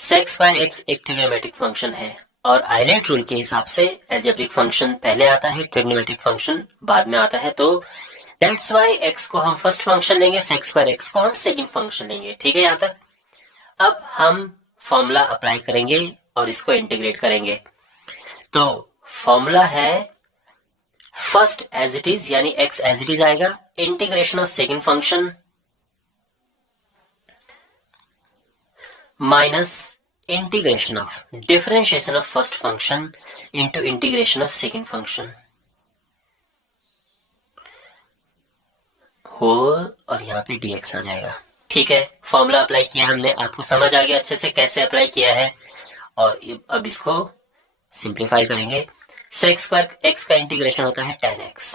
सेक square x एक trigonometric function है और आइलेट रूल के हिसाब से एल्जेब्रिक फंक्शन पहले आता है, ट्रिग्नोमेट्रिक फंक्शन बाद में आता है। तो दैट्स वाई एक्स को हम फर्स्ट फंक्शन लेंगे, सेक स्क्वायर एक्स को हम सेकंड फंक्शन लेंगे। ठीक है यहाँ तक। अब हम फॉर्मूला अप्लाई करेंगे और इसको इंटीग्रेट करेंगे। तो फॉर्मूला है फर्स्ट एज इट इज, यानी एक्स एज इट इज आएगा, integration of second function minus integration of differentiation of first function into integration of second function हो, और यहाँ पे dx आ जाएगा। ठीक है, फॉर्मूला अप्लाई किया हमने, आपको समझ आ गया अच्छे से कैसे अप्लाई किया है। और अब इसको सिंप्लीफाई करेंगे। सेक स्क्वायर एक्स का इंटीग्रेशन होता है tan x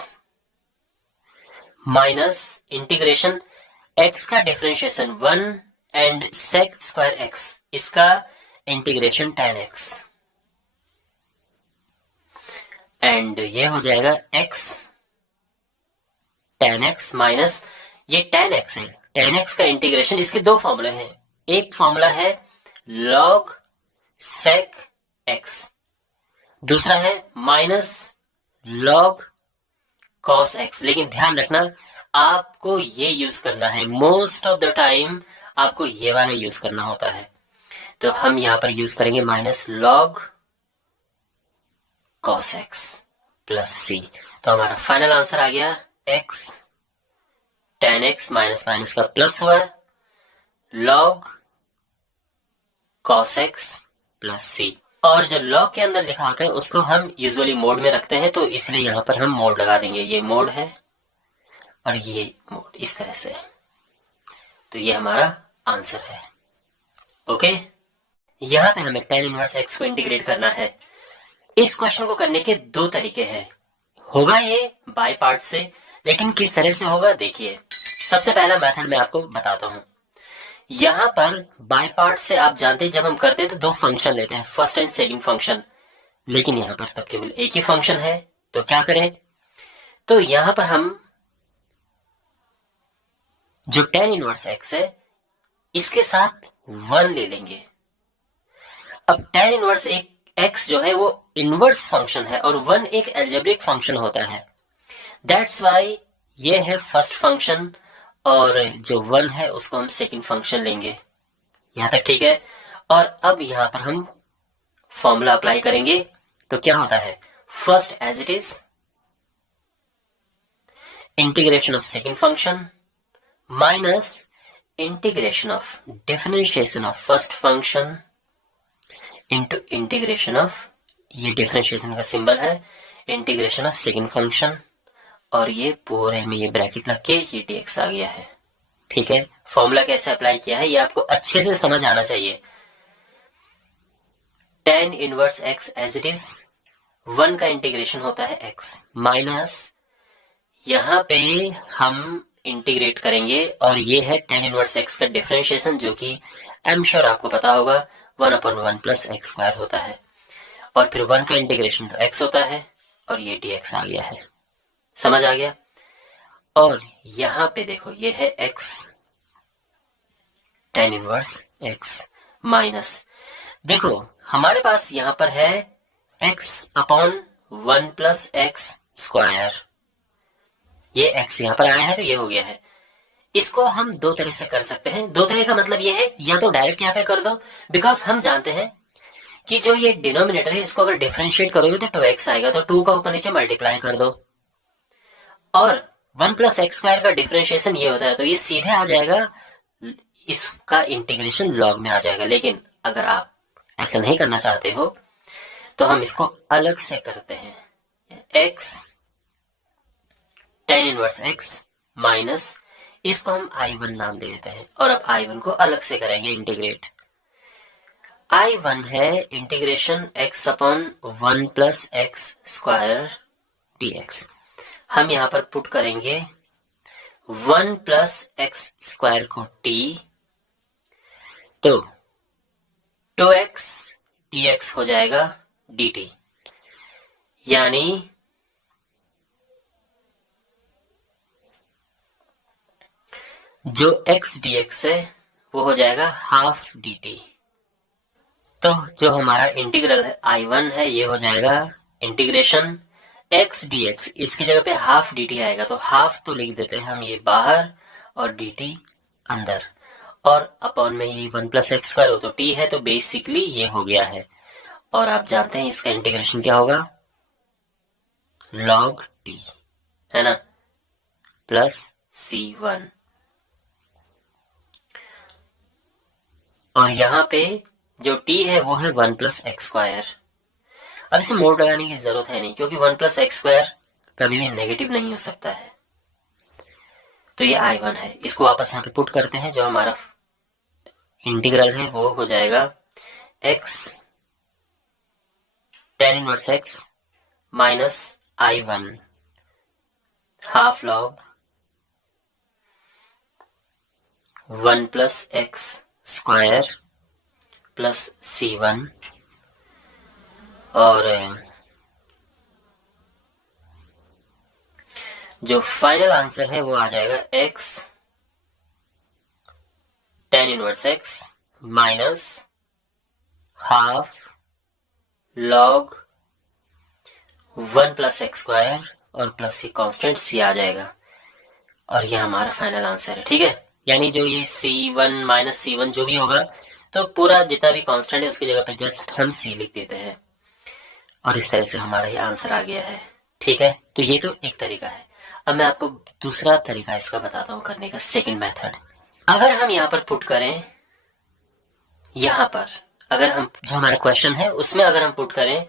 minus integration x का differentiation 1 and sec square x, इसका इंटीग्रेशन tan x, एंड ये हो जाएगा x tan x माइनस ये tan x है। tan x का इंटीग्रेशन, इसके दो फॉर्मूले हैं। एक फॉर्मूला है log sec x, दूसरा है माइनस log cos x। लेकिन ध्यान रखना, आपको ये यूज करना है, मोस्ट ऑफ द टाइम आपको ये वाला यूज करना होता है। तो हम यहां पर यूज करेंगे minus log cos x plus c। तो हमारा फाइनल आंसर आ गया x tan x minus minus का प्लस हुआ log cos x plus c। और जो log के अंदर लिखा होता है उसको हम यूजुअली मोड में रखते हैं, तो इसलिए यहां पर हम मोड लगा देंगे। ये मोड है और ये मोड, इस तरह से। तो ये हमारा आंसर है। ओके, यहां पे हमें tan इनवर्स x को इंटीग्रेट करना है। इस क्वेश्चन को करने के दो तरीके हैं। होगा ये बाय पार्ट से, लेकिन किस तरह से होगा देखिए। सबसे पहला मेथड मैं आपको बताता हूं। यहां पर बाय पार्ट से आप जानते हैं, जब हम करते हैं तो दो फंक्शन लेते हैं, फर्स्ट एंड सेकंड फंक्शन। लेकिन यहां पर तो केवल एक ही फंक्शन है, तो क्या करें। तो यहां पर हम जो tan इनवर्स x है इसके साथ 1 ले लेंगे। अब tan इनवर्स एक x जो है वो इनवर्स फंक्शन है और 1 एक एल्जेब्रिक फंक्शन होता है। दैट्स वाई ये है फर्स्ट फंक्शन और जो 1 है उसको हम सेकंड फंक्शन लेंगे। यहां तक ठीक है। और अब यहां पर हम फॉर्मूला अप्लाई करेंगे। तो क्या होता है, first as it is integration of second function minus integration of differentiation of first function into integration of, ये डिफरेंशिएशन का सिंबल है, इंटीग्रेशन ऑफ सेकंड फंक्शन, और ये पूरे में ये ब्रैकेट लग के ये dx आ गया है। ठीक है, फॉर्मूला कैसे अप्लाई किया है ये आपको अच्छे से समझ आना चाहिए। tan inverse x as it is 1 का इंटीग्रेशन होता है x माइनस, यहां पे हम इंटीग्रेट करेंगे और ये है tan इनवर्स x का डिफरेंशिएशन, जो कि आई एम श्योर आपको पता होगा 1/1 प्लस एक्स स्क्वायर होता है। और फिर 1 का इंटीग्रेशन तो x होता है और ये dx आ गया है। समझ आ गया। और यहां पे देखो ये है x tan inverse x minus, देखो हमारे पास यहां पर है x/1 प्लस एक्स स्क्वायर। ये x यहां पर आया है तो ये हो गया है। इसको हम दो तरह से कर सकते हैं। दो तरह का मतलब ये है, या तो डायरेक्ट यहां पे कर दो, बिकॉज हम जानते हैं कि जो ये डिनोमिनेटर है इसको अगर डिफरेंशिएट करोगे तो 2x आएगा, तो 2 का ऊपर नीचे मल्टीप्लाई कर दो। और 1 प्लस एक्स स्क्वायर का डिफरेंशिएशन ये होता है, तो ये सीधे आ जाएगा, इसका इंटीग्रेशन लॉग में आ जाएगा। लेकिन अगर आप ऐसा नहीं करना चाहते हो तो हम इसको अलग से करते हैं। x tan inverse x minus, इसको हम I1 नाम दे देते हैं। और अब I1 को अलग से करेंगे इंटीग्रेट। I1 है integration x/1 plus x square dx। हम यहां पर पुट करेंगे 1 प्लस एक्स स्क्वायर को t, तो 2x dx हो जाएगा dt, यानी जो x dx है वो हो जाएगा हाफ dt। तो जो हमारा इंटीग्रल है I1 है, ये हो जाएगा इंटीग्रेशन x dx, इसकी जगह पे हाफ dt आएगा, तो हाफ तो लिख देते हैं हम ये बाहर और dt अंदर, और अपॉन में ये 1 प्लस एक्स स्क्वायर हो तो t है, तो बेसिकली ये हो गया है। और आप जानते हैं इसका इंटीग्रेशन क्या होगा, log t, है ना, प्लस c1। और यहाँ पे जो t है वो है 1 प्लस एक्स स्क्वायर। अब इसे मोड लगाने की जरूरत है नहीं, क्योंकि 1 प्लस एक्स स्क्वायर कभी भी नेगेटिव नहीं हो सकता है। तो ये I1 है, इसको वापस यहाँ पे पुट करते हैं, जो हमारा इंटीग्रल है वो हो जाएगा x tan inverse x minus I1 half log 1 plus x square plus c1, और जो फाइनल आंसर है वो आ जाएगा x tan inverse x minus half log 1 plus x square और प्लस c कांस्टेंट c आ जाएगा, और ये हमारा फाइनल आंसर है। ठीक है, यानी जो ये c1 माइनस c1 जो भी होगा, तो पूरा जितना भी कांस्टेंट है उसकी जगह पे जस्ट हम c लिख देते हैं, और इस तरह से हमारा ये आंसर आ गया है। ठीक है, तो ये तो एक तरीका है। अब मैं आपको दूसरा तरीका इसका बताता हूँ करने का, सेकंड मेथड। अगर हम यहाँ पर पुट करें, यहाँ पर अगर हम जो हमारा क्वेश्चन है उसमें अगर हम पुट करें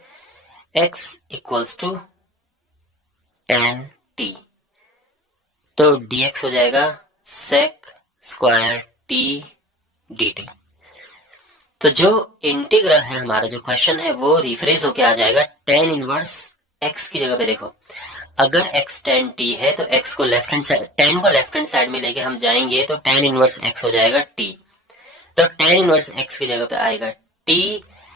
x equals to tan t, तो dx हो जाएगा sec स्क्वायर t dt। तो जो इंटीग्रल है हमारा, जो क्वेश्चन है वो रिफ्रेश होके आ जाएगा tan इनवर्स x की जगह पे। देखो, अगर x tan t है तो x को लेफ्ट हैंड साइड, tan को लेफ्ट हैंड साइड में लेके हम जाएंगे तो tan इनवर्स x हो जाएगा t। तो tan इनवर्स x की जगह पे आएगा t,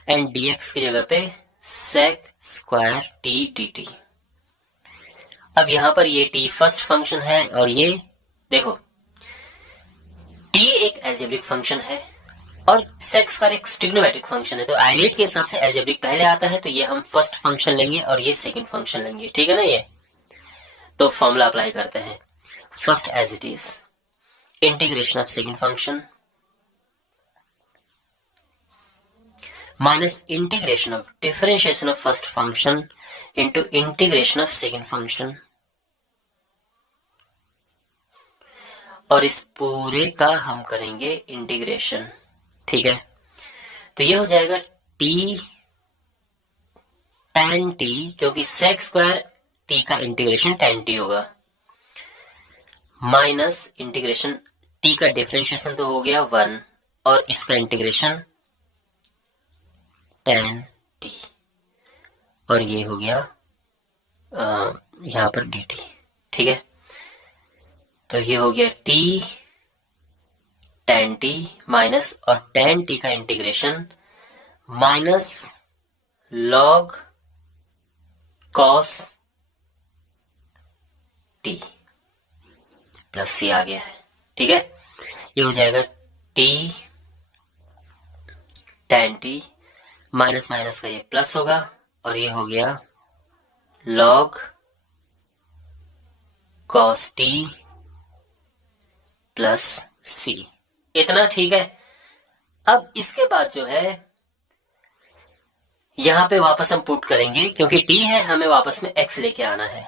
एंड dx की जगह पे sec स्क्वायर t dt। अब यहां पर ये t फर्स्ट फंक्शन है, और ये देखो t एक एल्जेब्रिक फंक्शन है और sec स्क्वायर एक ट्रिग्नोमेट्रिक फंक्शन है। तो आइलेट के हिसाब से एल्जेब्रिक पहले आता है, तो ये हम फर्स्ट फंक्शन लेंगे और ये सेकंड फंक्शन लेंगे। ठीक है ना, ये तो फॉर्मूला अप्लाई करते हैं। First as it is, integration of second function minus integration of differentiation of first function into integration of second function, और इस पूरे का हम करेंगे इंटीग्रेशन। ठीक है, तो ये हो जाएगा t tan t, क्योंकि sec स्क्वायर t का इंटीग्रेशन tan t होगा, माइनस इंटीग्रेशन t का डिफरेंशिएशन तो हो गया 1, और इसका इंटीग्रेशन tan t, और ये हो गया यहाँ पर dt। ठीक है, तो ये हो गया t tan t माइनस, और tan t का integration minus log cos t plus c आ गया है। ठीक है, ये हो जाएगा t tan t minus minus का ये प्लस होगा, और ये हो गया log cos t plus c। इतना ठीक है। अब इसके बाद जो है यहां पे वापस हम पुट करेंगे, क्योंकि t है, हमें वापस में x लेके आना है।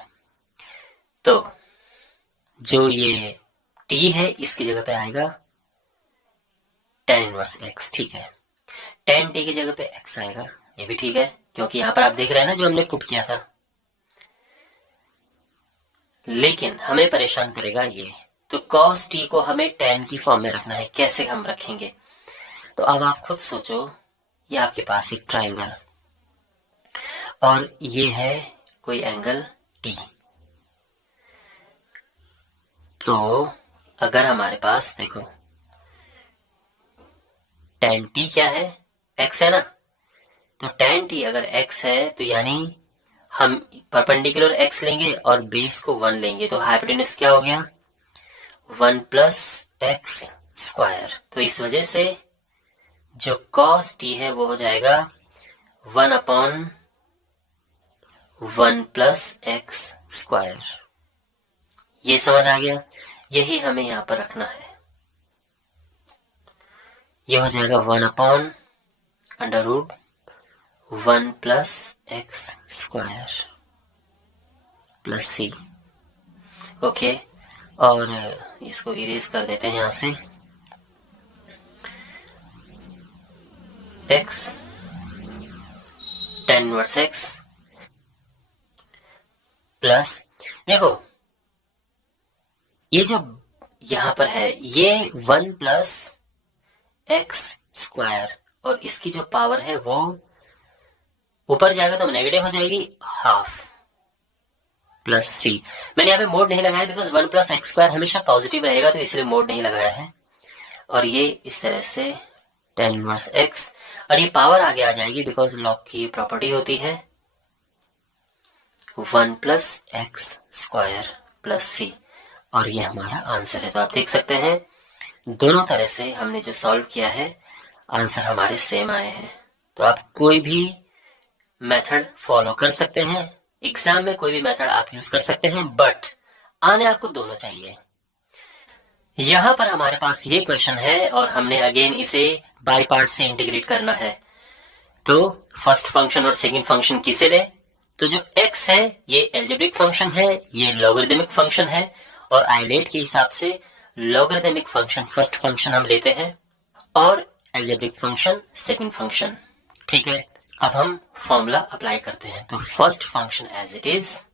तो जो ये t है इसकी जगह पे आएगा tan इनवर्स x। ठीक है, tan t की जगह पे x आएगा, ये भी ठीक है, क्योंकि यहां पर आप देख रहे हैं ना जो हमने पुट किया था। लेकिन हमें परेशान करेगा ये, तो cos t को हमें tan की फॉर्म में रखना है। कैसे हम रखेंगे, तो अब आप खुद सोचो। ये आपके पास एक ट्रायंगल, और ये है कोई एंगल t। तो अगर हमारे पास देखो tan t क्या है, x है ना, तो tan t अगर x है तो यानी हम परपेंडिकुलर x लेंगे और बेस को 1 लेंगे, तो हाइपोटेन्यूज क्या हो गया 1 प्लस एक्स स्क्वायर। तो इस वजह से जो cos t है वो हो जाएगा 1/1 प्लस एक्स स्क्वायर। ये समझ आ गया? यही हमें यहां पर रखना है। ये हो जाएगा 1/√1 प्लस एक्स स्क्वायर प्लस सी। ओके, और इसको इरेज कर देते हैं यहां से। x tan inverse x plus, देखो ये जो यहां पर है ये 1 प्लस एक्स स्क्वायर, और इसकी जो पावर है वो ऊपर जाएगा तो नेगेटिव हो जाएगी, हाफ प्लस सी। मैंने यहाँ पे मोड नहीं लगाया बिकॉज 1 प्लस एक्स स्क्वायर हमेशा पॉजिटिव रहेगा, तो इसलिए मोड नहीं लगाया है। और ये इस तरह से tan इनवर्स x, और ये पावर आगे आ जाएगी बिकॉज लॉग की प्रॉपर्टी होती है 1 प्लस एक्स स्क्वायर प्लस सी, और ये हमारा आंसर है। तो आप देख सकते हैं दोनों तरह से हमने जो सॉल्व किया है आंसर हमारे सेम आए हैं। तो आप कोई भी मेथड फॉलो कर सकते हैं, एग्जाम में कोई भी मेथड आप यूज कर सकते हैं, बट आने आपको दोनों चाहिए। यहां पर हमारे पास ये क्वेश्चन है और हमने अगेन इसे बाय पार्ट से इंटीग्रेट करना है। तो फर्स्ट फंक्शन और सेकंड फंक्शन किसे ले? तो जो x है ये एल्जेब्रिक फंक्शन है, ये लॉगरिदमिक फंक्शन है, और आइलेट के हिसाब से लॉगरिदमिक फंक्शन फर्स्ट फंक्शन हम लेते हैं और एल्जेब्रिक फंक्शन सेकंड फंक्शन। ठीक है, अब हम फॉर्मूला अप्लाई करते हैं। तो first function as it is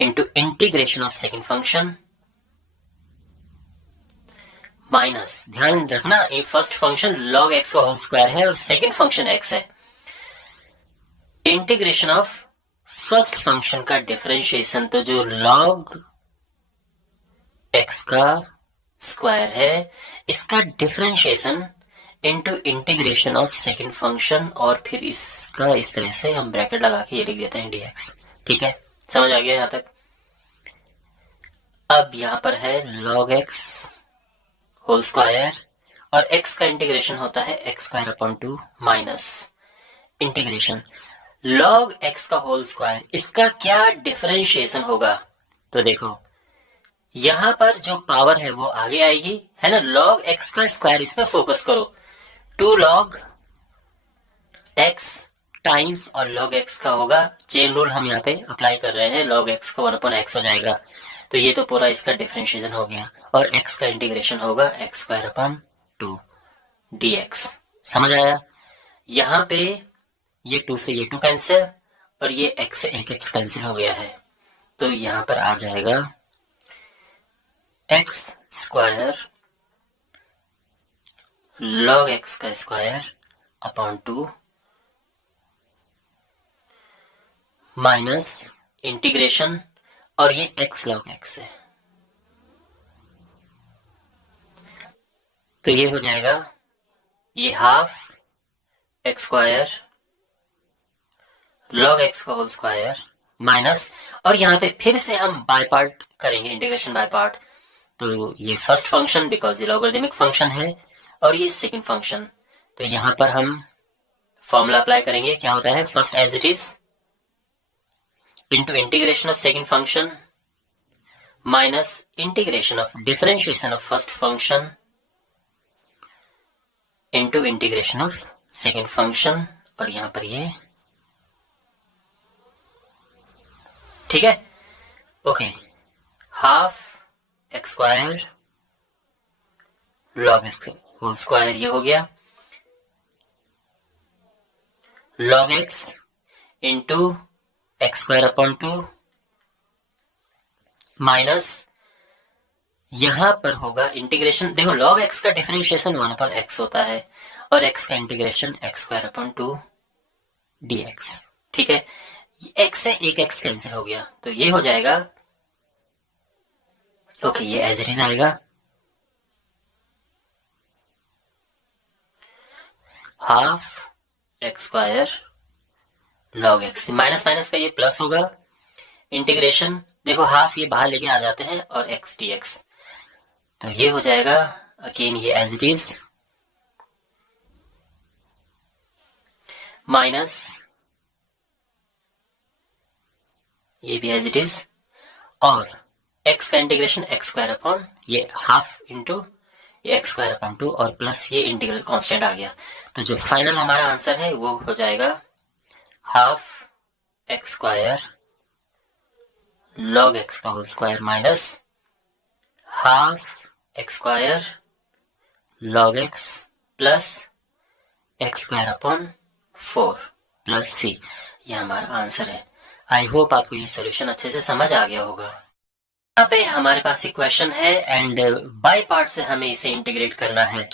into integration of second function minus, ध्यान रखना ये फर्स्ट फंक्शन log x का होल स्क्वायर है और सेकंड फंक्शन x है, इंटीग्रेशन ऑफ फर्स्ट फंक्शन का डिफरेंशिएशन, तो जो log x का स्क्वायर है इसका differentiation into integration of second function, और फिर इसका इस तरह से हम ब्रैकेट लगा के ये लिख देते हैं dx। ठीक है, समझ आ गया यहां तक? अब यहां पर है log x होल स्क्वायर और x का इंटीग्रेशन होता है x square upon 2 minus integration log x का होल स्क्वायर, इसका क्या डिफरेंशिएशन होगा? तो देखो यहां पर जो पावर है वो आगे आएगी, है ना, log x का स्क्वायर, इसमें फोकस करो। 2 log x टाइम्स और log x का होगा, चेन रूल हम यहाँ पे अप्लाई कर रहे हैं, log x का 1/x हो जाएगा, तो ये तो पूरा इसका डिफरेंशिएशन हो गया, और x का इंटीग्रेशन होगा x स्क्वायर अपॉन 2 dx। समझ आया? यहां पे ये 2 से ये 2 कैंसिल, और ये x से एक x कैंसिल हो गया है, तो यहां पर आ जाएगा x स्क्वायर log x का स्क्वायर अपॉन 2 माइनस इंटीग्रेशन, और ये x log x है, तो ये हो जाएगा ये half x square log x का होल स्क्वायर माइनस, और यहां पे फिर से हम बाय पार्ट करेंगे, इंटीग्रेशन बाय पार्ट। तो ये फर्स्ट फंक्शन बिकॉज ये लॉगरिदमिक फंक्शन है, और ये सेकंड फंक्शन, तो यहां पर हम फॉर्मूला अप्लाई करेंगे। क्या होता है? First as it is into integration of second function minus integration of differentiation of first function into integration of second function, और यहां पर ये ठीक है। Okay, half x square log x whole square, ये हो गया log x into x square upon 2 minus यहां पर होगा इंटीग्रेशन, देखो log x का डिफरेंशिएशन 1/x होता है और x का integration x square upon 2 dx। ठीक है, x से एक x कैंसिल हो गया, तो ये हो जाएगा, ओके ये एज इट इज आएगा half x square log x, minus minus का ये प्लस होगा, इंटीग्रेशन देखो हाफ ये बाहर लेके आ जाते हैं और x dx, तो ये हो जाएगा अगेन ये एज इट इज, माइनस ये भी एज इट इज, और x का इंटीग्रेशन एक्स स्क्वायर अपॉन ये हाफ इंटू ये एक्स स्क्वायर अपॉन 2 और प्लस ये इंटीग्रल कांस्टेंट आ गया। तो जो फाइनल हमारा आंसर है वो हो जाएगा half x square log x का whole square minus half x square log x plus x square upon 4 plus c. ये हमारा आंसर है। आई होप आपको ये सोल्यूशन अच्छे से समझ आ गया होगा। यहाँ पे हमारे पास इक्वेशन है एंड बाय पार्ट से हमें इसे इंटीग्रेट करना है।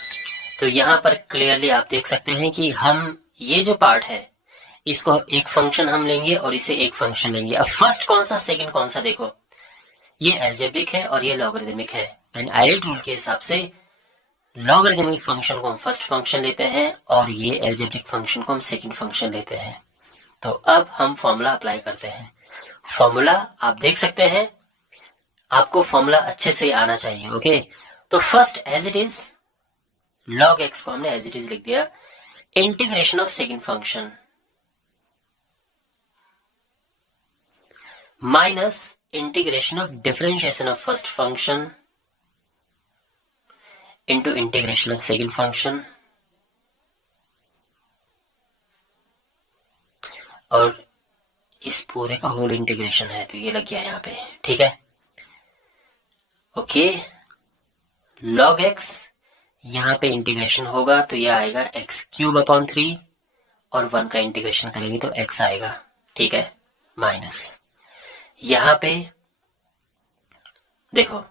तो यहाँ पर क्लियरली आप देख सकते हैं कि हम ये जो पार्ट है इसको एक फंक्शन हम लेंगे और इसे एक फंक्शन लेंगे। अब फर्स्ट कौन सा सेकंड कौन सा, देखो ये एल्जेब्रिक है और ये लॉगरिदमिक है एंड आयरेट रूल के हिसाब से लॉगरिदमिक फंक्शन को हम फर्स्ट फंक्शन लेते हैं और ये एल्जेब्रिक फंक्शन को हम सेकंड फंक्शन लेते हैं। तो अब हम फॉर्मूला अप्लाई करते हैं। फॉर्मूला आप देख सकते हैं, आपको फॉर्मूला अच्छे से आना चाहिए। ओके, तो first as it is log x को हमने एज इट इज लिख दिया, integration of second function minus integration of differentiation of first function into integration of second function, और इस पूरे का होल इंटीग्रेशन है तो ये लग गया यहाँ पे। ठीक है, ओके, लॉग एक्स यहाँ पे इंटीग्रेशन होगा तो ये आएगा एक्स क्यूब अपॉन 3 और 1 का इंटीग्रेशन करेंगे तो एक्स आएगा। ठीक है, माइनस यहाँ पे देखो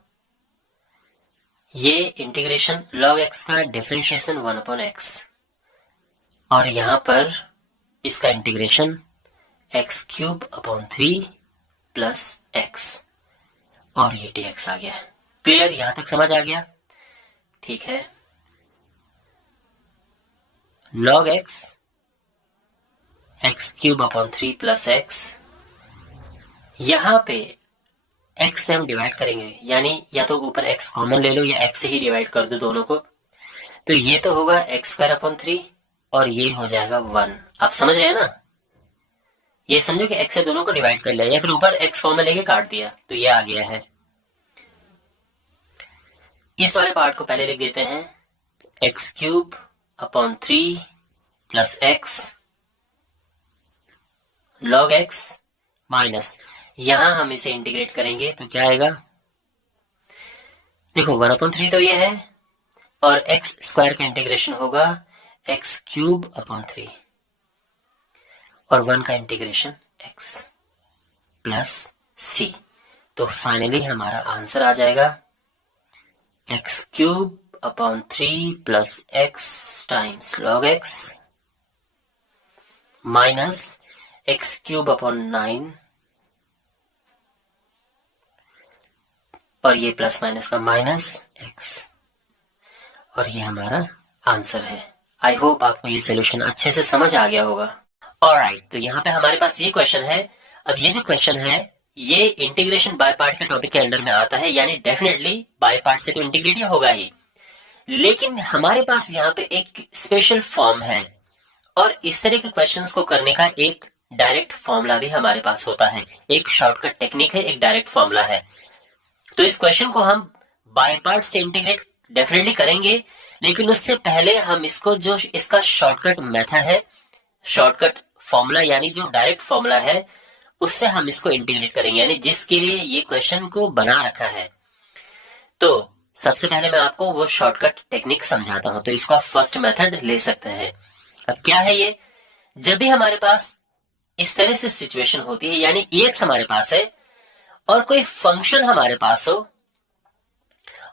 ये इंटीग्रेशन लॉग एक्स का डिफरेंशिएशन 1 अपॉन एक्स और यहाँ पर इसका integration x cube upon 3 plus x और ये dx आ गया। क्लियर, यहां तक समझ आ गया? ठीक है, log x x cube upon 3 plus x, यहां पे x से हम डिवाइड करेंगे, यानी या तो ऊपर x कॉमन ले लो या x से ही डिवाइड कर दो दोनों को, तो ये तो होगा एक्स स्क्वायर अपॉन 3 और ये हो जाएगा 1। आप समझ रहे हैं ना? ये समझो कि x से दोनों को डिवाइड कर लिया या फिर ऊपर x कॉमन लेके काट दिया तो ये आ गया है। इस वाले पार्ट को पहले लिख देते हैं, x cube upon 3 plus x log x minus, यहां हम इसे इंटीग्रेट करेंगे तो क्या आएगा, देखो 1 अपॉन 3 तो ये है और एक्स स्क्वायर का इंटीग्रेशन होगा एक्स क्यूब अपॉन 3 और 1 का इंटीग्रेशन x प्लस सी। तो फाइनली हमारा आंसर आ जाएगा x cube upon 3 plus x times log x minus x cube upon 9 और ये प्लस माइनस का माइनस एक्स, और ये हमारा आंसर है। आई होप आपको ये सोल्यूशन अच्छे से समझ आ गया होगा। ऑलराइट, तो यहाँ पे हमारे पास ये क्वेश्चन है। अब ये जो क्वेश्चन है ये इंटीग्रेशन बाय पार्ट के टॉपिक के अंडर में आता है, यानी डेफिनेटली बाय पार्ट से तो इंटीग्रेट ही होगा ही, लेकिन हमारे पास यहाँ पे एक स्पेशल फॉर्म है और इस तरह के क्वेश्चंस को करने का एक डायरेक्ट फॉर्मूला भी हमारे पास होता है। एक शॉर्टकट टेक्निक है, एक डायरेक्ट फॉर्मूला है। तो इस क्वेश्चन को हम बाय पार्ट से इंटीग्रेट डेफिनेटली करेंगे, लेकिन उससे पहले हम इसको जो इसका शॉर्टकट मेथड है, शॉर्टकट फॉर्मूला यानी जो डायरेक्ट फॉर्मूला है, उससे हम इसको इंटीग्रेट करेंगे, यानी जिसके लिए ये क्वेश्चन को बना रखा है। तो सबसे पहले मैं आपको वो शॉर्टकट टेक्निक समझाता हूं। तो इसको आप फर्स्ट मेथड ले सकते हैं। अब क्या है ये, जब भी हमारे पास इस तरह से सिचुएशन होती है, यानी एक्स हमारे पास है और कोई फंक्शन हमारे पास हो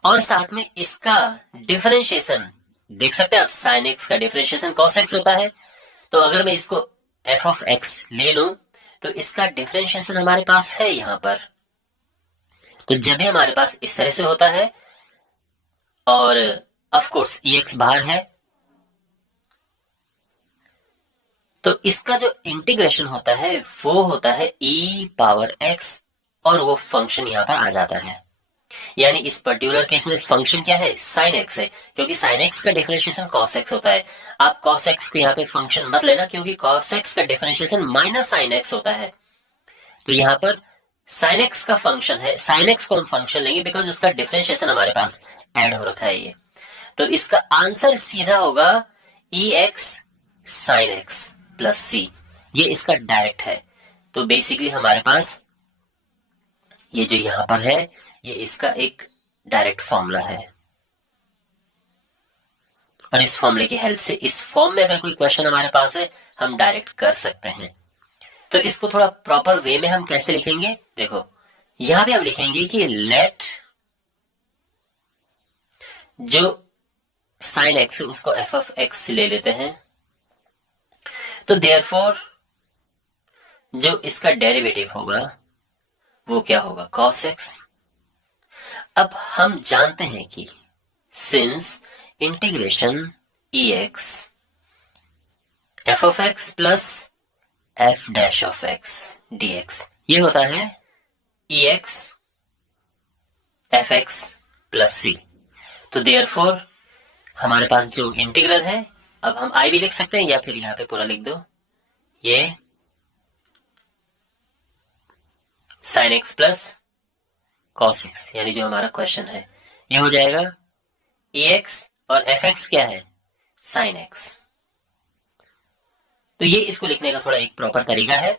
और साथ में इसका डिफरेंशिएशन देख सकते हैं आप, साइन एक्स का डिफरेंशिएशन कॉस एक्स होता है। तो अगर मैं इसको एफ ऑफ एक्स ले लूं तो इसका डिफरेंशिएशन हमारे पास है यहां पर। तो जब भी हमारे पास इस तरह से होता है और ऑफ कोर्स ई एक्स बाहर है, तो इसका जो इंटीग्रेशन होता है वो होता है e पावर x और वो फंक्शन यहां पर आ जाता है। यानी इस पर्टिकुलर केस में फंक्शन क्या है, साइन एक्स है, क्योंकि साइन एक्स का डिफरेंशिएशन कॉस एक्स होता है। आप कॉस एक्स को यहाँ पे फंक्शन मत लेना, क्योंकि कॉस एक्स का डिफरेंशिएशन माइनस साइन एक्स होता है। तो यहाँ पर साइन एक्स का फंक्शन है, साइन एक्स को हम फंक्शन लेंगे बिकॉज उसका डिफरेंशिएशन हमारे पास ऐड हो रखा है ये। तो इसका आंसर सीधा होगा ई x sine x plus c, ये इसका डायरेक्ट है। तो बेसिकली हमारे पास ये जो यहां पर है ये इसका एक डायरेक्ट फॉर्मूला है, और इस फॉर्मूले की हेल्प से इस फॉर्म में अगर कोई क्वेश्चन हमारे पास है हम डायरेक्ट कर सकते हैं। तो इसको थोड़ा प्रॉपर वे में हम कैसे लिखेंगे, देखो यहां पे हम लिखेंगे कि लेट जो साइन एक्स है उसको एफ ऑफ एक्स ले लेते हैं, तो देयरफॉर जो इसका डेरिवेटिव होगा वो क्या होगा, कॉस एक्स। अब हम जानते हैं कि since integration e x f of x plus f dash of x d x ये होता है e x f x plus सी। तो देयरफॉर हमारे पास जो इंटीग्रल है, अब हम आई भी लिख सकते हैं या फिर यहां पे पूरा लिख दो, ये sine x plus cos x, यानी जो हमारा क्वेश्चन है ये हो जाएगा ए एक्स और एफ एक्स क्या है, साइन एक्स। तो ये इसको लिखने का थोड़ा एक प्रॉपर तरीका है।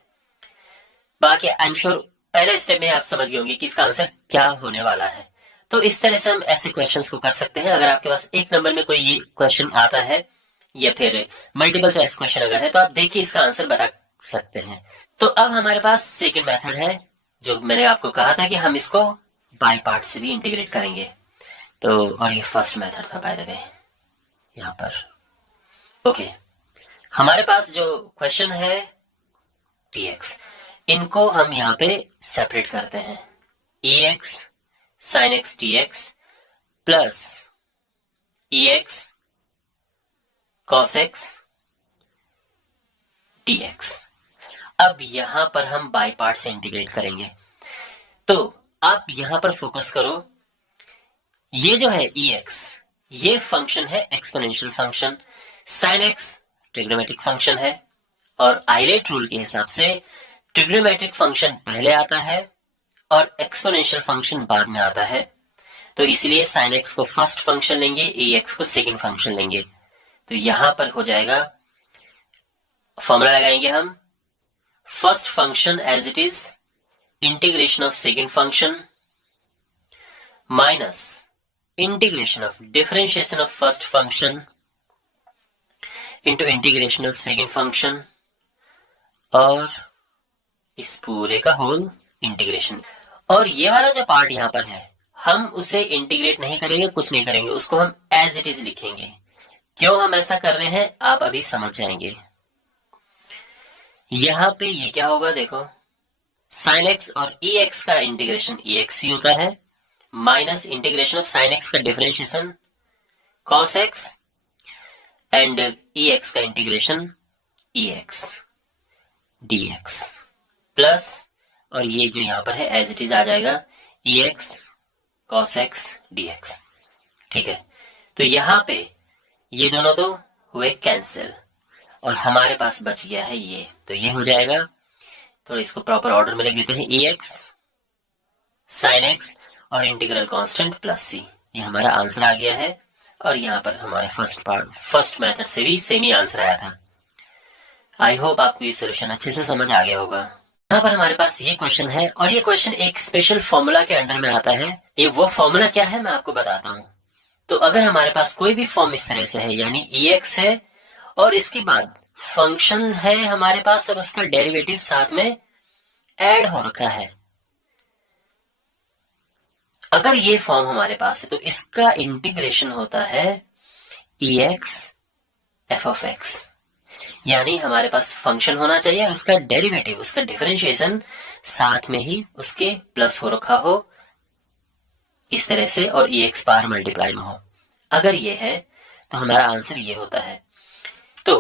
बाकी आई एम श्योर पहले स्टेप में आप समझ गए होंगे कि इसका आंसर क्या होने वाला है। तो इस तरह से हम ऐसे क्वेश्चंस को कर सकते हैं। अगर आपके पास एक नंबर में कोई ये क्वेश्चन आता है या फिर मल्टीपल चॉइस क्वेश्चन अगर है तो आप देखिए इसका आंसर बता सकते हैं। तो अब हमारे पास सेकंड मेथड है, जो मैंने आपको कहा था कि हम इसको बाय पार्ट से भी इंटीग्रेट करेंगे। तो और ये फर्स्ट मेथड था बाय द वे यहां पर। ओके, हमारे पास जो क्वेश्चन है dx, इनको हम यहाँ पे सेपरेट करते हैं, a x sine x d x plus e x cos x d x. अब यहां पर हम बाय पार्ट से इंटीग्रेट करेंगे। तो आप यहां पर फोकस करो, ये जो है ई एक्स ये फंक्शन है exponential function, sine x trigonometric function है, और आइलेट रूल के हिसाब से ट्रिग्नोमेट्रिक फंक्शन पहले आता है और एक्सपोनेंशियल फंक्शन बाद में आता है। तो इसलिए साइन एक्स को फर्स्ट फंक्शन लेंगे, ए एक्स को सेकंड फंक्शन लेंगे। तो यहां पर हो जाएगा, फॉर्मूला लगाएंगे हम, first function as it is integration of second function minus integration of differentiation of first function into integration of second function, और इस पूरे का होल इंटीग्रेशन। और ये वाला जो पार्ट यहां पर है हम उसे इंटीग्रेट नहीं करेंगे, कुछ नहीं करेंगे, उसको हम एज इट इज लिखेंगे। क्यों हम ऐसा कर रहे हैं आप अभी समझ जाएंगे। यहां पे ये क्या होगा, देखो साइन एक्स और ई एक्स का इंटीग्रेशन ई एक्स ही होता है, minus integration of sine x का differentiation cos x and e x का integration e x d x plus, और ये जो यहां पर है एज इट इज आ जाएगा e x cos x d x. ठीक है, तो यहां पे ये दोनों तो हुए कैंसिल और हमारे पास बच गया है ये, तो ये हो जाएगा। तो इसको प्रॉपर ऑर्डर में लिख देते हैं, ई एक्स साइन एक्स और इंटीग्रल कांस्टेंट प्लस सी, ये हमारा आंसर आ गया है। और यहाँ पर हमारे फर्स्ट मेथड से भी सेम ही आंसर आया था। आई होप आपको ये सोल्यूशन अच्छे से समझ आ गया होगा। यहाँ पर हमारे पास ये क्वेश्चन है और ये क्वेश्चन एक स्पेशल फॉर्मूला के अंडर में आता है। ये वो फॉर्मूला क्या है मैं आपको बताता हूँ। तो अगर हमारे पास कोई भी फॉर्म इस तरह से है, यानी ई एक्स है और इसके बाद फंक्शन है हमारे पास और उसका डेरिवेटिव साथ में ऐड हो रखा है, अगर ये फॉर्म हमारे पास है तो इसका इंटीग्रेशन होता है e x f of x, यानी हमारे पास फंक्शन होना चाहिए और उसका डेरिवेटिव उसका डिफरेंशिएशन साथ में ही उसके प्लस हो रखा हो इस तरह से, और ई एक्स बार मल्टीप्लाई में हो। अगर ये है तो हमारा आंसर ये होता है। तो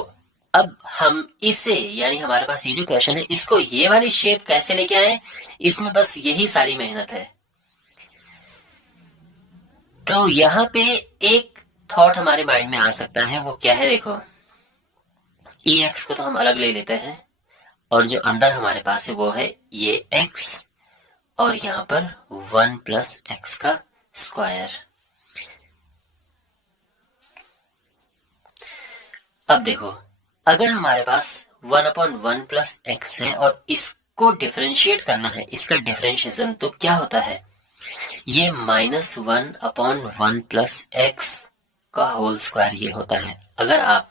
अब हम इसे, यानी हमारे पास ये जो क्वेश्चन है इसको ये वाली शेप कैसे लेके आए, इसमें बस यही सारी मेहनत है। तो यहाँ पे एक थॉट हमारे माइंड में आ सकता है, वो क्या है, देखो ई एक्स को तो हम अलग ले लेते हैं और जो अंदर हमारे पास है वो है ये एक्स और यहाँ पर 1+x का स्क्वायर। अब देखो, अगर हमारे पास 1/1+x है और इसको डिफरेंशिएट करना है, इसका डिफरेंशिएशन, तो क्या होता है, ये -1/1+x का होल स्क्वायर ये होता है। अगर आप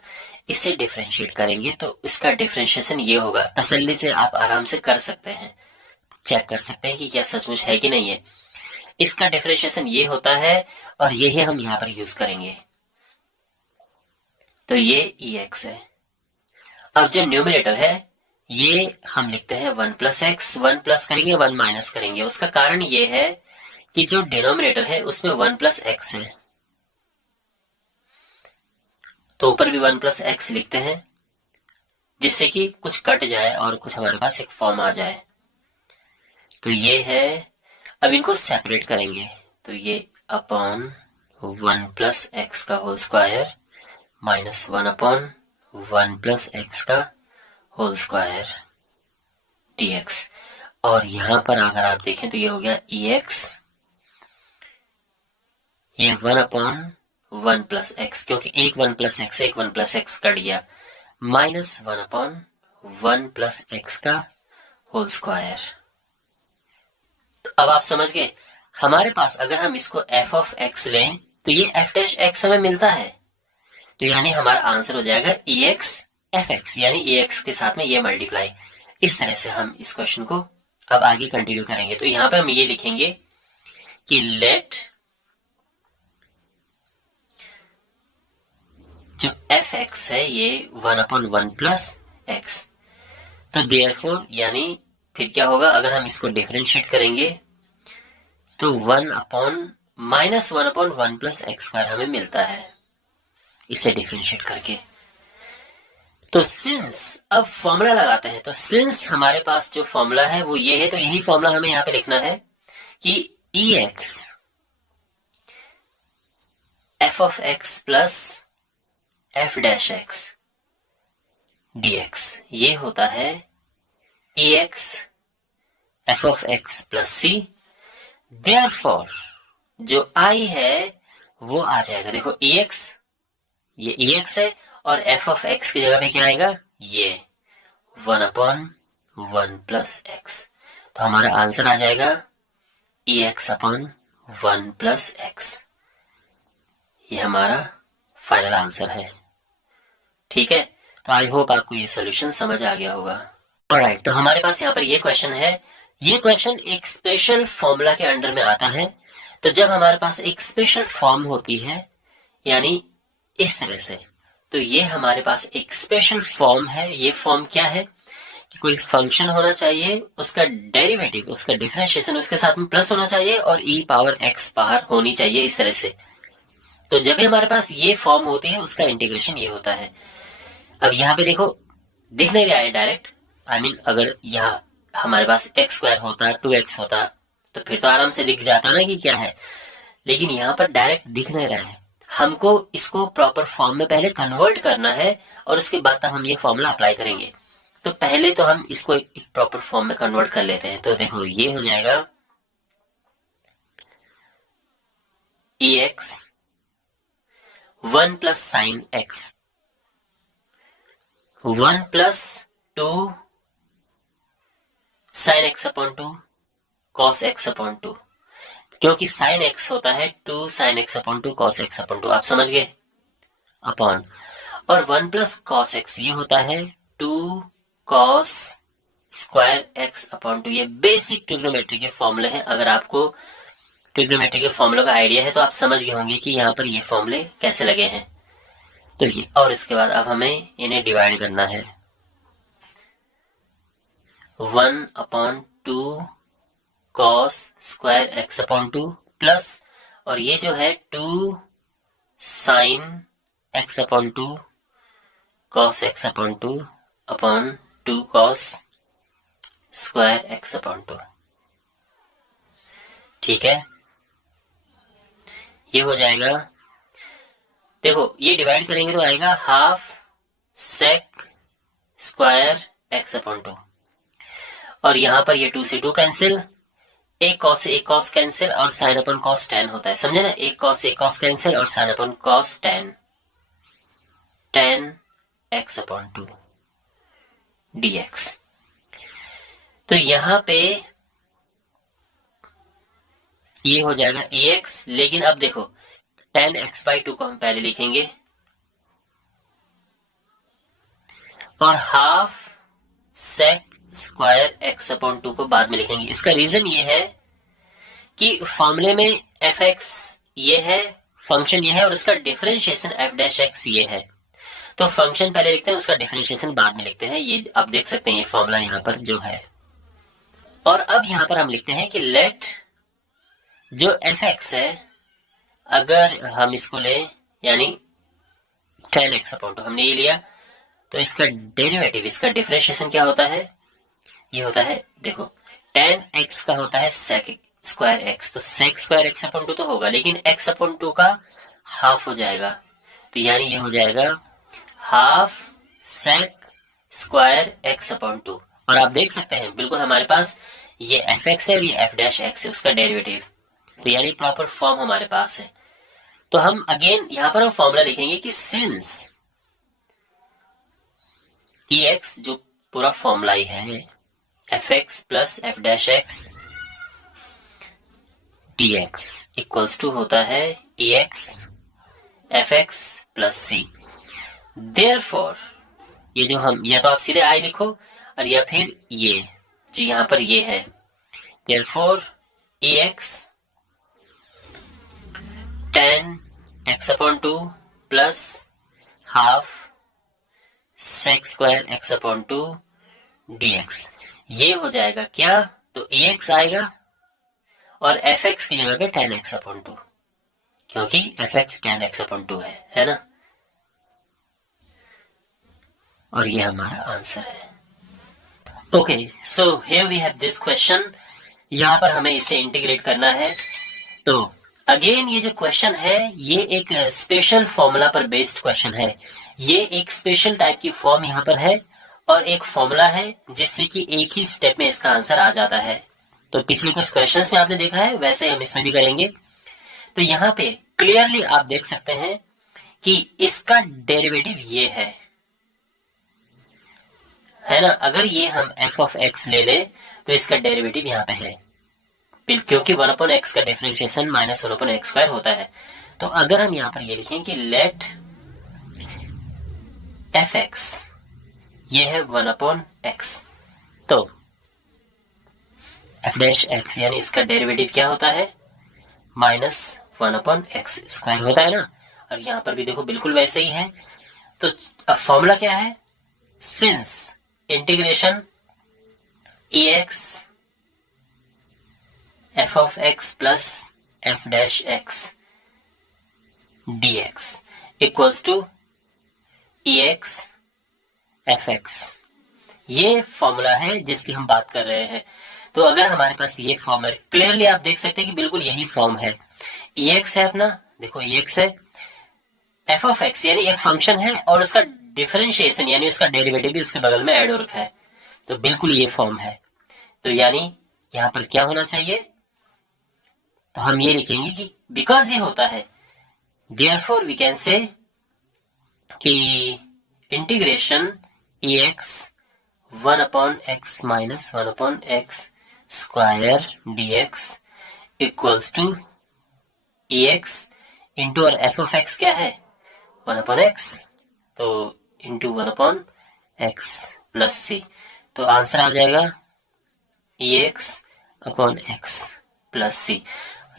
इसे डिफरेंशिएट करेंगे तो इसका डिफरेंशिएशन ये होगा। तसल्ली से आप आराम से कर सकते हैं, चेक कर सकते हैं कि क्या सचमुच है कि नहीं है। इसका डिफरेंशिएशन ये होता है और यही हम यहाँ पर यूज करेंगे। तो ये ई एक्स है। अब जो न्यूमरेटर है ये हम लिखते हैं 1+x, 1 प्लस करेंगे 1 माइनस करेंगे। उसका कारण ये है कि जो डिनोमिनेटर है उसमें 1+x है, तो ऊपर भी 1+x लिखते हैं जिससे कि कुछ कट जाए और कुछ हमारे पास एक फॉर्म आ जाए। तो ये है, अब इनको सेपरेट करेंगे तो ये अपॉन 1+x का होल स्क्वायर -1/1+x का होल स्क्वायर dx। और यहां पर अगर आप देखें तो ये हो गया ex, ये 1/1+x, क्योंकि एक 1+x एक 1+x कट गया, -1/1+x का होल स्क्वायर। तो अब आप समझ गए, हमारे पास अगर हम इसको f ऑफ x लें तो ये f' हमें मिलता है, तो यानी हमारा आंसर हो जाएगा ex fx, यानी ex के साथ में ये मल्टीप्लाई। इस तरह से हम इस क्वेश्चन को अब आगे कंटिन्यू करेंगे। तो यहां पे हम ये लिखेंगे कि लेट जो fx है ये 1/1+x, तो देयरफॉर यानी फिर क्या होगा, अगर हम इसको डिफरेंशिएट करेंगे तो 1/-1+x² हमें मिलता है इसे डिफरेंशिएट करके। तो सिंस, अब फॉर्मूला लगाते हैं, तो सिंस हमारे पास जो फॉर्मूला है वो ये है, तो यही फॉर्मूला हमें यहां पे लिखना है कि ex f of x plus f' dx, ये होता है ex f of x plus c। Therefore जो I है वो आ जाएगा, देखो ex, ये ex है और f ऑफ x की जगह पे क्या आएगा, ये 1/1+x। तो हमारा आंसर आ जाएगा ex/1+x। ये हमारा फाइनल आंसर है। ठीक है, तो आई होप आपको ये सोल्यूशन समझ आ गया होगा। ऑलराइट, तो हमारे पास यहाँ पर ये क्वेश्चन है। ये क्वेश्चन एक स्पेशल फॉर्मूला के अंडर में आता है। तो जब हमारे पास एक स्पेशल फॉर्म होती है, यानी इस तरह से, तो ये हमारे पास एक स्पेशल फॉर्म है। ये फॉर्म क्या है कि कोई फंक्शन होना चाहिए, उसका डेरिवेटिव, उसका डिफरेंशिएशन उसके साथ में प्लस होना चाहिए और e⁻x बाहर होनी चाहिए, इस तरह से। तो जब भी हमारे पास ये फॉर्म होती है उसका इंटीग्रेशन ये होता है। अब यहाँ पे देखो, दिख नहीं रहा है डायरेक्ट, आई मीन अगर यहाँ हमारे पास x² होता, 2x होता, तो फिर तो आराम से दिख जाता ना कि क्या है, लेकिन यहाँ पर डायरेक्ट दिख नहीं रहा है। हमको इसको प्रॉपर फॉर्म में पहले कन्वर्ट करना है और उसके बाद हम ये फॉर्मूला अप्लाई करेंगे। तो पहले तो हम इसको एक प्रॉपर फॉर्म में कन्वर्ट कर लेते हैं। तो देखो ये हो जाएगा ex 1 plus sine x 1+2 sine x/2 cos x/2, क्योंकि साइन x होता है 2 साइन x/2 cos x/2, आप समझ गए, अपॉन, और 1+ cos x ये होता है 2 cos स्क्वायर x/2। ये बेसिक ट्रिग्नोमेट्री के फॉर्मूले हैं। अगर आपको ट्रिग्नोमेट्री के फॉर्मूले का आइडिया है तो आप समझ गए होंगे कि यहाँ पर ये फॉर्मूले कैसे लगे हैं। तो ये, और इसके बाद अब हमें इन्हें डिवाइड करना है। 1/2 cos स्क्वायर x/2 प्लस, और ये जो है 2 sine x/2 cos x/2 upon 2 cos square x/2। ठीक है, ये हो जाएगा, देखो ये डिवाइड करेंगे तो आएगा half sec square x upon 2, और यहां पर ये 2 से 2 कैंसिल, एक कॉस से एक कॉस कैंसिल, और साइन अपन कॉस टेन होता है, समझे ना, एक कॉस से एक कॉस कैंसिल और sine upon cos tan, tan x upon 2 dx। तो यहां पे ये हो जाएगा ax, लेकिन अब देखो टेन एक्स बाई 2 को हम पहले लिखेंगे और half sec square x upon 2 को बाद में लिखेंगे। इसका रीजन ये है कि फॉर्मूले में एफ एक्स ये है, फंक्शन ये है, और इसका डिफरेंशिएशन एफ डैश एक्स ये है। तो फंक्शन पहले लिखते हैं, उसका डिफरेंशिएशन बाद में लिखते हैं। ये आप देख सकते हैं ये फॉर्मूला यहाँ पर जो है। और अब यहाँ पर हम लिखते हैं कि लेट जो एफ एक्स है, अगर हम इसको ले यानी टेन एक्स अपॉन 2 हमने ये लिया, तो इसका डेरिवेटिव, इसका डिफरेंशिएशन क्या होता है, ये होता है, देखो टेन एक्स का होता है सेक स्क्वायर एक्स, तो सेक स्क्वायर एक्स अपॉन 2 तो होगा, लेकिन एक्स अपॉन 2 का हाफ हो जाएगा, तो यानी ये हो जाएगा half sec square x upon 2। और आप देख सकते हैं बिल्कुल हमारे पास ये एफ एक्स है और ये एफ डैश एक्स है, उसका डेरिवेटिव, तो यानी प्रॉपर फॉर्म हमारे पास है। तो हम अगेन यहां पर हम फॉर्मूला लिखेंगे कि सिंस ई एक्स, जो पूरा फॉर्मूला ही है, f x plus f dash x d x equals to होता है e x f x plus c. Therefore ये जो हम, या तो आप सीधे आई लिखो और या फिर ये जो यहां पर ये है, therefore e x tan x upon 2 plus half sec square x upon 2 dx, ये हो जाएगा क्या, तो ax आएगा और fx की जगह पे टेन एक्स अपॉन 2, क्योंकि fx टेन एक्स अपॉन 2 है ना, और ये हमारा आंसर है। Okay, so here we have this question, यहां पर हमें इसे इंटीग्रेट करना है। तो अगेन ये जो क्वेश्चन है ये एक स्पेशल फॉर्मूला पर बेस्ड क्वेश्चन है, ये एक स्पेशल टाइप की फॉर्म यहाँ पर है और एक फॉर्मूला है जिससे कि एक ही स्टेप में इसका आंसर आ जाता है। तो पिछले कुछ क्वेश्चंस में आपने देखा है, वैसे हम इसमें भी करेंगे। तो यहाँ पे क्लियरली आप देख सकते हैं कि इसका डेरिवेटिव ये है ना। अगर ये हम एफ ऑफ एक्स ले ले तो इसका डेरिवेटिव यहाँ पे है, क्योंकि 1/x का डिफरेंशिएशन -1/x² होता है। तो अगर हम यहाँ पर ये लिखें कि लेट एफ एक्स, ये है 1/x, तो एफ डैश एक्स यानी इसका डेरिवेटिव क्या होता है, -1/x² होता है ना। और यहां पर भी देखो बिल्कुल वैसे ही है। तो अब फॉर्मूला क्या है, since integration e x f of x plus f dash x d x equals to e x f x, ये फॉर्मूला है जिसकी हम बात कर रहे हैं। तो अगर हमारे पास ये फॉर्म है, क्लियरली आप देख सकते हैं कि बिल्कुल यही फॉर्म है। ई एक्स है अपना, देखो ई एक्स है, एफ ऑफ एक्स यानी एक फंक्शन है और उसका डिफरेंशिएशन यानी उसका डेरिवेटिव भी उसके बगल में ऐड हो रखा है, तो बिल्कुल ये फॉर्म है। तो यानी यहां पर क्या होना चाहिए, तो हम ये लिखेंगे कि बिकॉज ये होता है, देयरफॉर वी कैन से कि integration e x 1/x minus 1/x² dx equals to e x into, और एफ ऑफ एक्स क्या है 1/x, तो इंटू 1/x प्लस सी, तो आंसर आ जाएगा e x upon x plus c.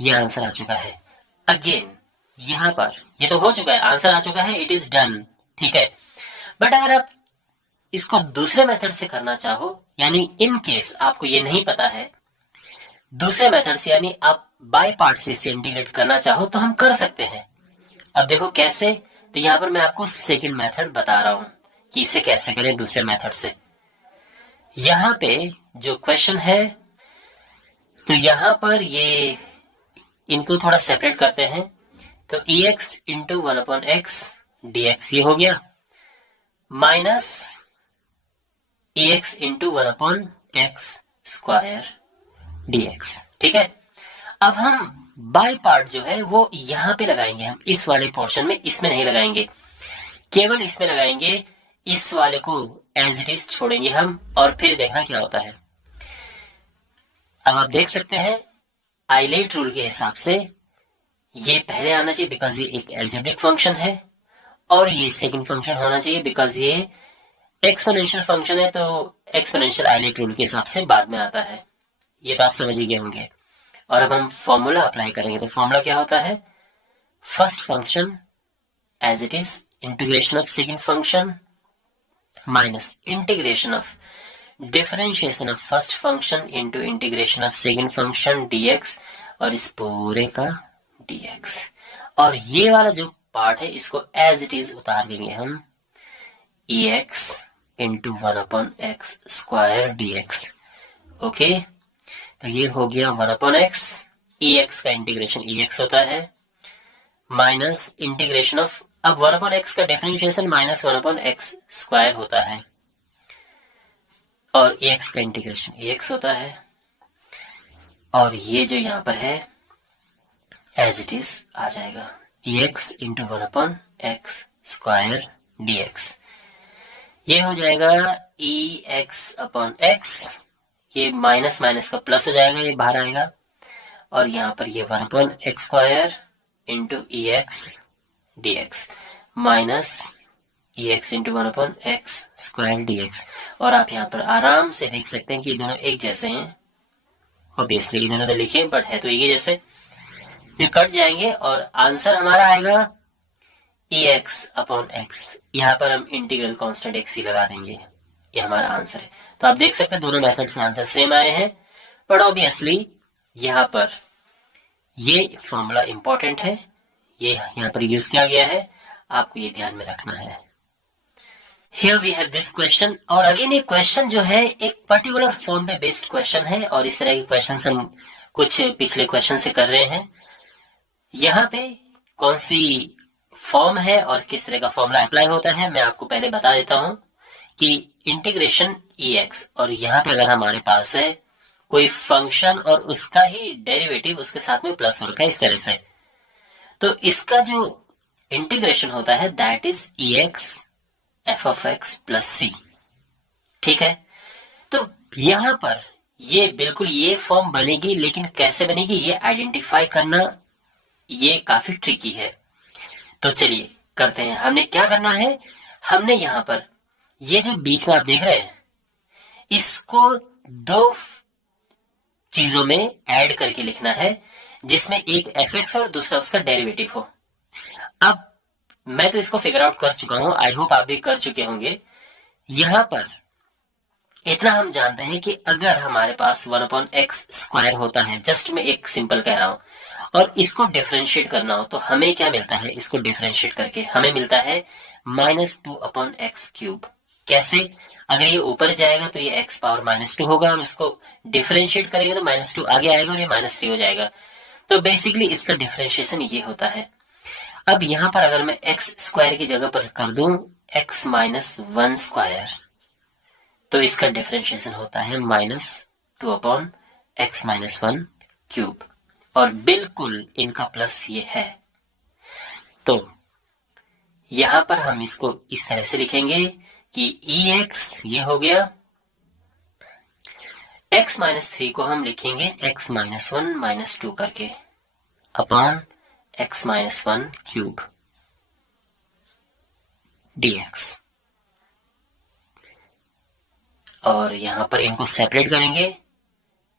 ये आंसर आ चुका है। अगेन यहां पर ये तो हो चुका है, आंसर आ चुका है, इट इज डन, ठीक है। बट अगर आप इसको दूसरे मेथड से करना चाहो, यानी इन केस आपको ये नहीं पता है, दूसरे मेथड से यानी आप बाय पार्ट से इसे इंटीग्रेट करना चाहो तो हम कर सकते हैं। अब देखो कैसे, तो यहां पर मैं आपको सेकंड मेथड बता रहा हूं कि इसे कैसे करें दूसरे मेथड से। यहां पे जो क्वेश्चन है, तो यहां पर ये इनको थोड़ा सेपरेट करते हैं। तो EX इंटू 1/x dx ये हो गया, minus EX into 1/x square dx। ठीक है, अब हम बाय पार्ट जो है वो यहां पे लगाएंगे, हम इस वाले पोर्शन में, इसमें नहीं लगाएंगे, केवल इसमें लगाएंगे। इस वाले को एज इट इज छोड़ेंगे हम, और फिर देखना क्या होता है। अब आप देख सकते हैं आइलेट रूल के हिसाब से ये पहले आना चाहिए बिकॉज ये एक एल्जेब्रिक फंक्शन है, और ये सेकंड फंक्शन होना चाहिए बिकॉज ये एक्सपोनेंशियल फंक्शन है, तो एक्सपोनेंशियल आइलेट रूल के हिसाब से बाद में आता है। ये तो आप समझ ही गए होंगे। और अब हम फॉर्मूला अप्लाई करेंगे, तो फॉर्मूला क्या होता है, first function as it is integration of second function minus integration of differentiation of first function into integration of second function dx, और इस पूरे का dx। और ये वाला जो पार्ट है इसको एज इट इज उतार देंगे हम, EX into 1/x square dx। Okay, तो ये हो गया 1/x, EX का इंटीग्रेशन EX होता है, माइनस इंटीग्रेशन ऑफ, अब 1/x का डिफरेंशिएशन माइनस 1/x स्क्वायर होता है, और EX का इंटीग्रेशन EX होता है, और ये जो यहां पर है एज इट इज आ जाएगा, EX into 1/x square dx। ये हो जाएगा EX/x, ये माइनस माइनस का प्लस हो जाएगा, ये बाहर आएगा, और यहां पर ये 1/x square into EX dx minus EX into 1/x square dx। और आप यहाँ पर आराम से देख सकते हैं कि ये दोनों एक जैसे हैं, ऑब्वियसली ये दोनों तो लिखे बट है तो एक ही जैसे, ये कट जाएंगे और आंसर हमारा आएगा EX/x। यहाँ पर हम इंटीग्रल कांस्टेंट x ही लगा देंगे, ये हमारा आंसर है। तो आप देख सकते हैं दोनों मेथड से आंसर सेम आए हैं, बट ऑब्वियसली यहाँ पर ये फॉर्मूला इंपॉर्टेंट है, ये यहाँ पर यूज किया गया है, आपको ये ध्यान में रखना है। Here we have this question, और अगेन ये क्वेश्चन जो है एक पर्टिकुलर फॉर्म पे बेस्ड क्वेश्चन है, और इस तरह के क्वेश्चन हम कुछ पिछले क्वेश्चन से कर रहे हैं। यहाँ पे कौन सी फॉर्म है और किस तरह का फॉर्मूला अप्लाई होता है मैं आपको पहले बता देता हूं कि इंटीग्रेशन EX, और यहाँ पे अगर हमारे पास है कोई फंक्शन और उसका ही डेरिवेटिव उसके साथ में प्लस हो रखा है इस तरह से, तो इसका जो इंटीग्रेशन होता है that is EX f(x) + c। ठीक है, तो यहां पर ये बिल्कुल ये फॉर्म बनेगी, लेकिन कैसे बनेगी ये आइडेंटिफाई करना ये काफी ट्रिकी है। तो चलिए करते हैं। हमने क्या करना है, हमने यहां पर ये जो बीच में आप देख रहे हैं इसको दो चीजों में ऐड करके लिखना है, जिसमें एक fx और दूसरा उसका डेरिवेटिव हो। अब मैं तो इसको फिगर आउट कर चुका हूं, आई होप आप भी कर चुके होंगे। यहां पर इतना हम जानते हैं कि अगर हमारे पास 1/x स्क्वायर होता है, जस्ट मैं एक सिंपल कह रहा हूं, और इसको डिफरेंशिएट करना हो तो हमें क्या मिलता है, इसको डिफरेंशिएट करके हमें मिलता है -2/x³। कैसे, अगर ये ऊपर जाएगा तो ये x⁻² होगा, और उसको डिफरेंशिएट करेंगे तो -2 आगे आएगा और ये -3 हो जाएगा। तो बेसिकली इसका डिफरेंशिएशन ये होता है। अब यहां पर अगर मैं x स्क्वायर की जगह पर कर दूं x-1², तो इसका डिफरेंशिएशन होता है -2/x-1³, और बिल्कुल इनका प्लस ये है। तो यहां पर हम इसको इस तरह से लिखेंगे कि EX ये हो गया, x-3 को हम लिखेंगे x-1 - 2 करके अपॉन x-1³ dx, और यहां पर इनको सेपरेट करेंगे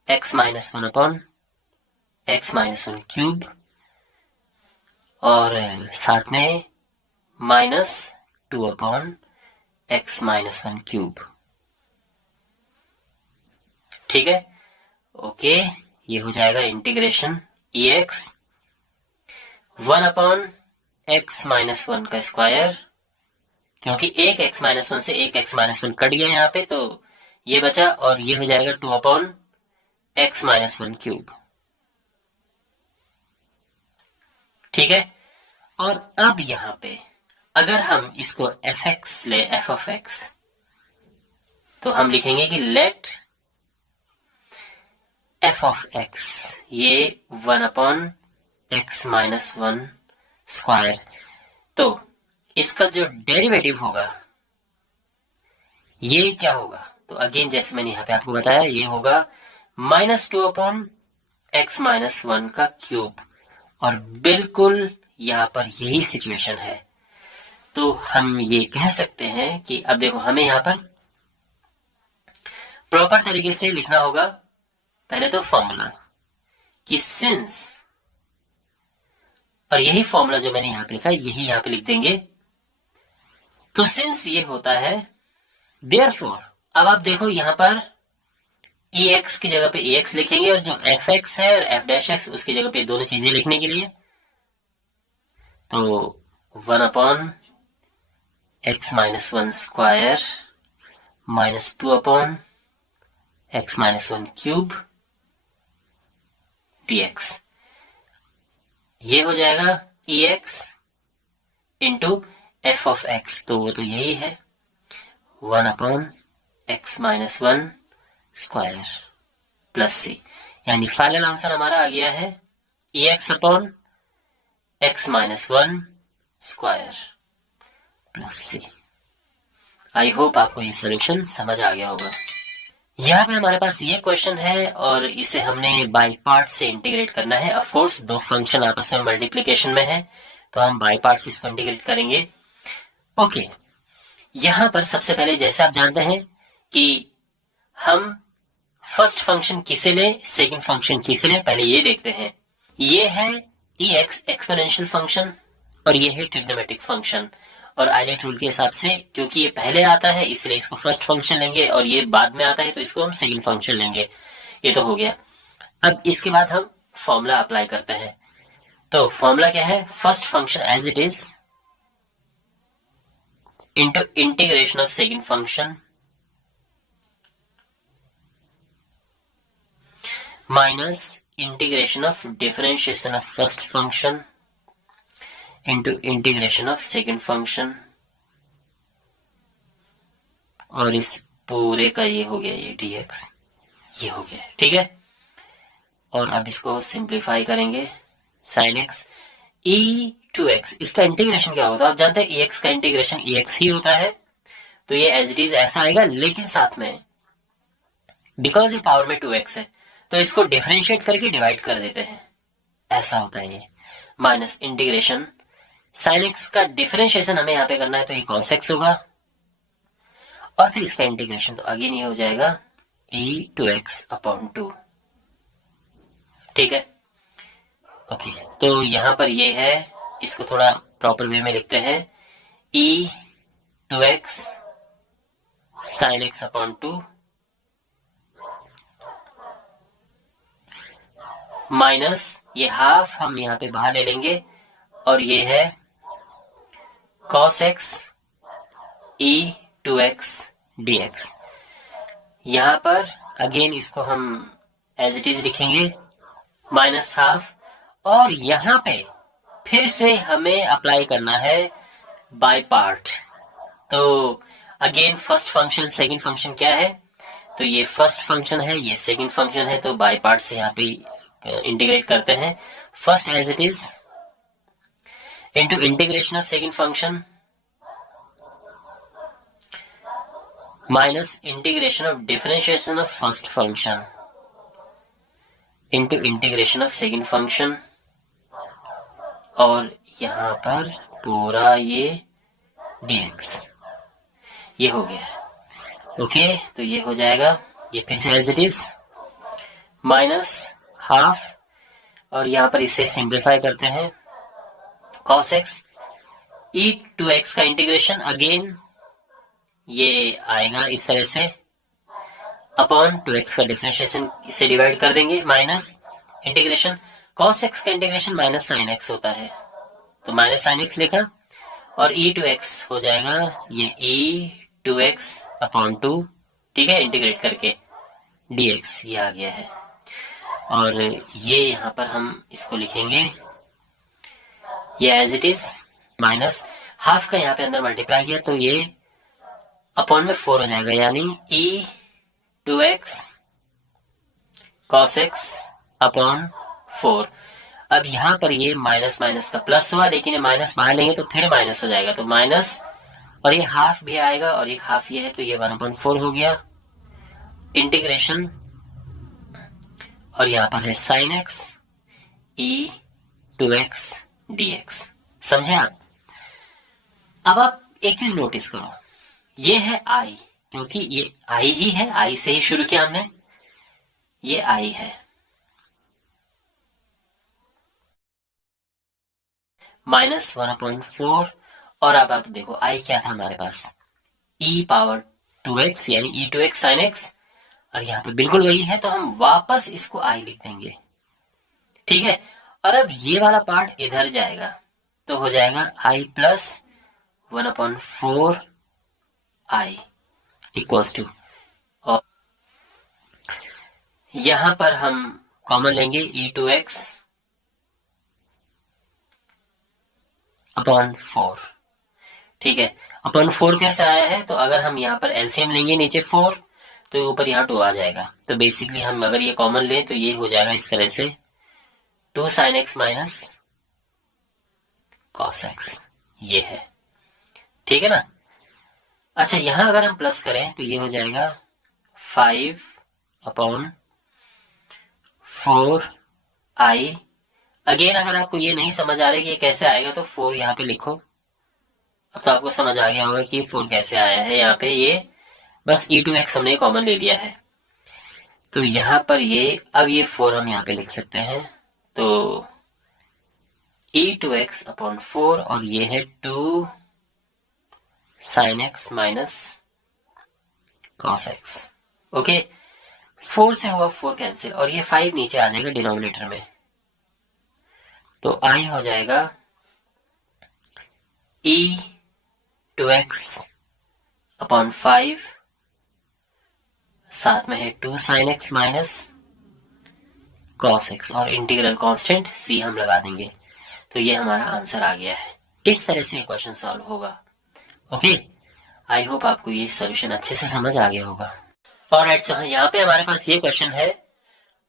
x-1 अपॉन x-1³, और साथ में -2/x-1³। ठीक है, ओके, ये हो जाएगा इंटीग्रेशन EX 1/x-1 का स्क्वायर, क्योंकि एक x-1 से एक x-1 कट गया यहाँ पे, तो ये बचा, और ये हो जाएगा 2/x-1³। ठीक है, और अब यहां पे अगर हम इसको fx ले, f of x, तो हम लिखेंगे कि लेट f of x, ये 1/x-1 स्क्वायर, तो इसका जो डेरिवेटिव होगा ये क्या होगा, तो अगेन जैसे मैंने यहां पे आपको बताया, ये होगा -2/x-1 का क्यूब, और बिल्कुल यहां पर यही सिचुएशन है। तो हम ये कह सकते हैं कि अब देखो हमें यहां पर प्रॉपर तरीके से लिखना होगा। पहले तो फॉर्मूला कि सिंस, और यही फॉर्मूला जो मैंने यहां पे लिखा है यही यहां पे लिख देंगे। तो सिंस ये होता है, देयरफॉर, अब आप देखो यहां पर ex की जगह पे ex लिखेंगे, और जो fx है और f' उसकी जगह पे दोनों चीजें लिखने के लिए, तो 1/x-1 square -2/x-1 cube dx, ये हो जाएगा ex into f of x, तो वो तो यही है 1/x-1 स्क्वायर प्लस सी, यानी फाइनल आंसर हमारा आ गया है ex/x-1 square plus c. I hope आपको ये सोल्यूशन समझ आ गया होगा। यहाँ पे हमारे पास ये क्वेश्चन है और इसे हमने बाय पार्ट से इंटीग्रेट करना है। ऑफ कोर्स दो फंक्शन आपस में मल्टीप्लिकेशन में है, तो हम बाय पार्ट से इसको इंटीग्रेट करेंगे। ओके, यहां पर सबसे पहले जैसे आप जानते हैं कि हम फर्स्ट फंक्शन किसे लें, सेकंड फंक्शन किसे लें, पहले ये देखते हैं। ये है ex एक्सपोनेंशियल फंक्शन और ये है ट्रिग्नोमेट्रिक फंक्शन, और आइलेट रूल के हिसाब से क्योंकि ये पहले आता है इसलिए इसको फर्स्ट फंक्शन लेंगे, और ये बाद में आता है तो इसको हम सेकंड फंक्शन लेंगे। ये तो हो गया। अब इसके बाद हम फॉर्मूला अप्लाई करते हैं। तो फॉर्मूला क्या है, first function as it is into integration of second function minus integration of differentiation of first function into integration of second function, और इस पूरे का ये हो गया ये dx, ये हो गया, ठीक है। और अब इसको सिंप्लीफाई करेंगे, sin x e2x, इसका इंटीग्रेशन क्या होता है आप जानते हैं, ex का इंटीग्रेशन ex ही होता है, तो ये एज इट इज ऐसा आएगा, लेकिन साथ में बिकॉज ये पावर में 2x है तो इसको डिफरेंशिएट करके डिवाइड कर देते हैं, ऐसा होता है ये, माइनस इंटीग्रेशन sin x का डिफरेंशिएशन हमें यहाँ पे करना है तो ये cos x होगा, और फिर इसका इंटीग्रेशन तो अगेन ये हो जाएगा e2x/2, ठीक है। ओके, तो यहां पर ये है, इसको थोड़ा प्रॉपर वे में लिखते हैं, e2x sin x/2 माइनस ये हाफ हम यहां पे बाहर ले लेंगे, और ये है cos x e2x dx। यहां पर अगेन इसको हम एज इट इज लिखेंगे माइनस हाफ, और यहां पे फिर से हमें अप्लाई करना है बाय पार्ट। तो again first function second function क्या है, तो ये फर्स्ट फंक्शन है ये सेकंड फंक्शन है, तो बाय पार्ट से यहाँ पे इंटीग्रेट करते हैं। First as it is into integration of second function minus integration of differentiation of first function into integration of second function, और यहां पर पूरा ये dx, ये हो गया। ओके, तो ये हो जाएगा, ये फिर से as it is minus half, और यहां पर इसे सिंप्लीफाई करते हैं, cos x e2x का इंटीग्रेशन अगेन ये आएगा इस तरह से, अपॉन 2x का डिफरेंशिएशन इसे डिवाइड कर देंगे, माइनस इंटीग्रेशन cos x का इंटीग्रेशन माइनस sin x होता है, तो माइनस sin x लिखा, और e2x हो जाएगा ये e2x/2, ठीक है, इंटीग्रेट करके dx ये आ गया है, और ये यहां पर हम इसको लिखेंगे ये as it is minus half का यहाँ पे अंदर मल्टीप्लाई किया तो ये अपॉन में 4 हो जाएगा, यानी ई 2x cos x अपॉन 4। अब यहाँ पर ये माइनस माइनस का प्लस हुआ, लेकिन ये माइनस बाहर लेंगे तो फिर माइनस हो जाएगा, तो माइनस और ये हाफ भी आएगा और एक हाफ ये है, तो ये 1/4 हो गया इंटीग्रेशन। और यहाँ पर है साइन एक्स ई 2x dx। समझे आप? अब आप एक चीज नोटिस करो, ये है आई, क्योंकि ये आई ही है, आई से ही शुरू किया हमने, ये आई है -1/4। और अब आप देखो आई क्या था हमारे पास, e⁻2x यानी e2x sin x, और यहाँ पे बिल्कुल वही है, तो हम वापस इसको आई लिख देंगे, ठीक है। और अब ये वाला पार्ट इधर जाएगा तो हो जाएगा i plus 1/4 I equals to, और यहां पर हम कॉमन लेंगे e2x अपॉन 4, ठीक है। अपॉन 4 कैसे आया है, तो अगर हम यहाँ पर एलसीएम लेंगे नीचे 4 तो ऊपर यहाँ 2 आ जाएगा, तो बेसिकली हम अगर ये कॉमन लें तो ये हो जाएगा इस तरह से 2 sin x minus cos x, ये है, ठीक है ना। अच्छा यहां अगर हम प्लस करें तो ये हो जाएगा 5/4 आई। अगेन अगर आपको ये नहीं समझ आ रहा कि ये कैसे आएगा तो 4 यहाँ पे लिखो, अब तो आपको समझ आ गया होगा कि 4 कैसे आया है। यहाँ पे ये बस e2x हमने कॉमन ले लिया है, तो यहाँ पर ये अब ये 4 हम यहाँ पे लिख सकते हैं, तो e2x अपॉन 4 और ये है 2 sin x minus cos x। Okay, 4 से हुआ 4 कैंसिल और ये 5 नीचे आ जाएगा डिनोमिनेटर में, तो आई हो जाएगा e2x अपॉन 5, साथ में है 2 sin x minus cos x और इंटीग्रल कांस्टेंट c हम लगा देंगे, तो ये हमारा आंसर आ गया है। इस तरह से क्वेश्चन सॉल्व होगा। ओके, आई होप आपको ये सोल्यूशन अच्छे से समझ आ गया होगा। ऑलराइट, सो यहाँ पे हमारे पास ये क्वेश्चन है,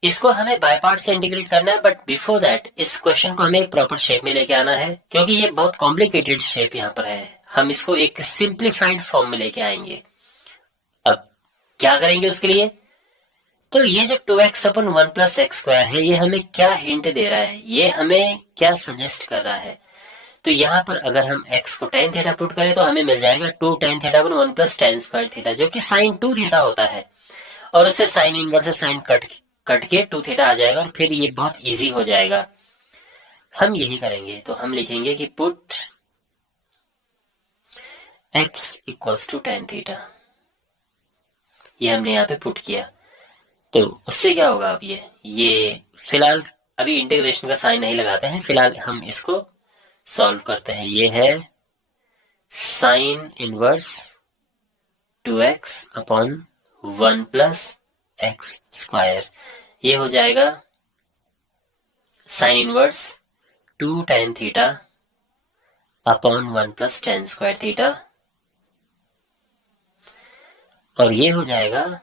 इसको हमें बाय पार्ट से इंटीग्रेट करना है, बट बिफोर दैट इस क्वेश्चन को हमें एक प्रॉपर शेप में लेके आना है, क्योंकि ये बहुत कॉम्प्लिकेटेड शेप यहाँ पर है। हम इसको एक सिंप्लीफाइड फॉर्म में लेके आएंगे। अब क्या करेंगे उसके लिए, तो ये जो 2x अपन 1 प्लस एक्स स्क्वायर है, ये हमें क्या हिंट दे रहा है, ये हमें क्या सजेस्ट कर रहा है। तो यहाँ पर अगर हम x को tan थीटा पुट करें तो हमें मिल जाएगा 2 tan थीटा अपन 1 प्लस tan स्क्वायर थीटा, जो कि sin 2 थीटा होता है, और उससे साइन इनवर्स से साइन कट के 2 थीटा आ जाएगा, और फिर ये बहुत इजी हो जाएगा। हम यही करेंगे, तो हम लिखेंगे कि put x equals to tan theta, ये हमने यहाँ पे पुट किया, तो उससे क्या होगा, अब ये फिलहाल अभी इंटीग्रेशन का साइन नहीं लगाते हैं, फिलहाल हम इसको सॉल्व करते हैं। ये है sine inverse 2x upon 1 plus x square, ये हो जाएगा sine inverse 2 tan theta upon 1 plus tan square theta, और ये हो जाएगा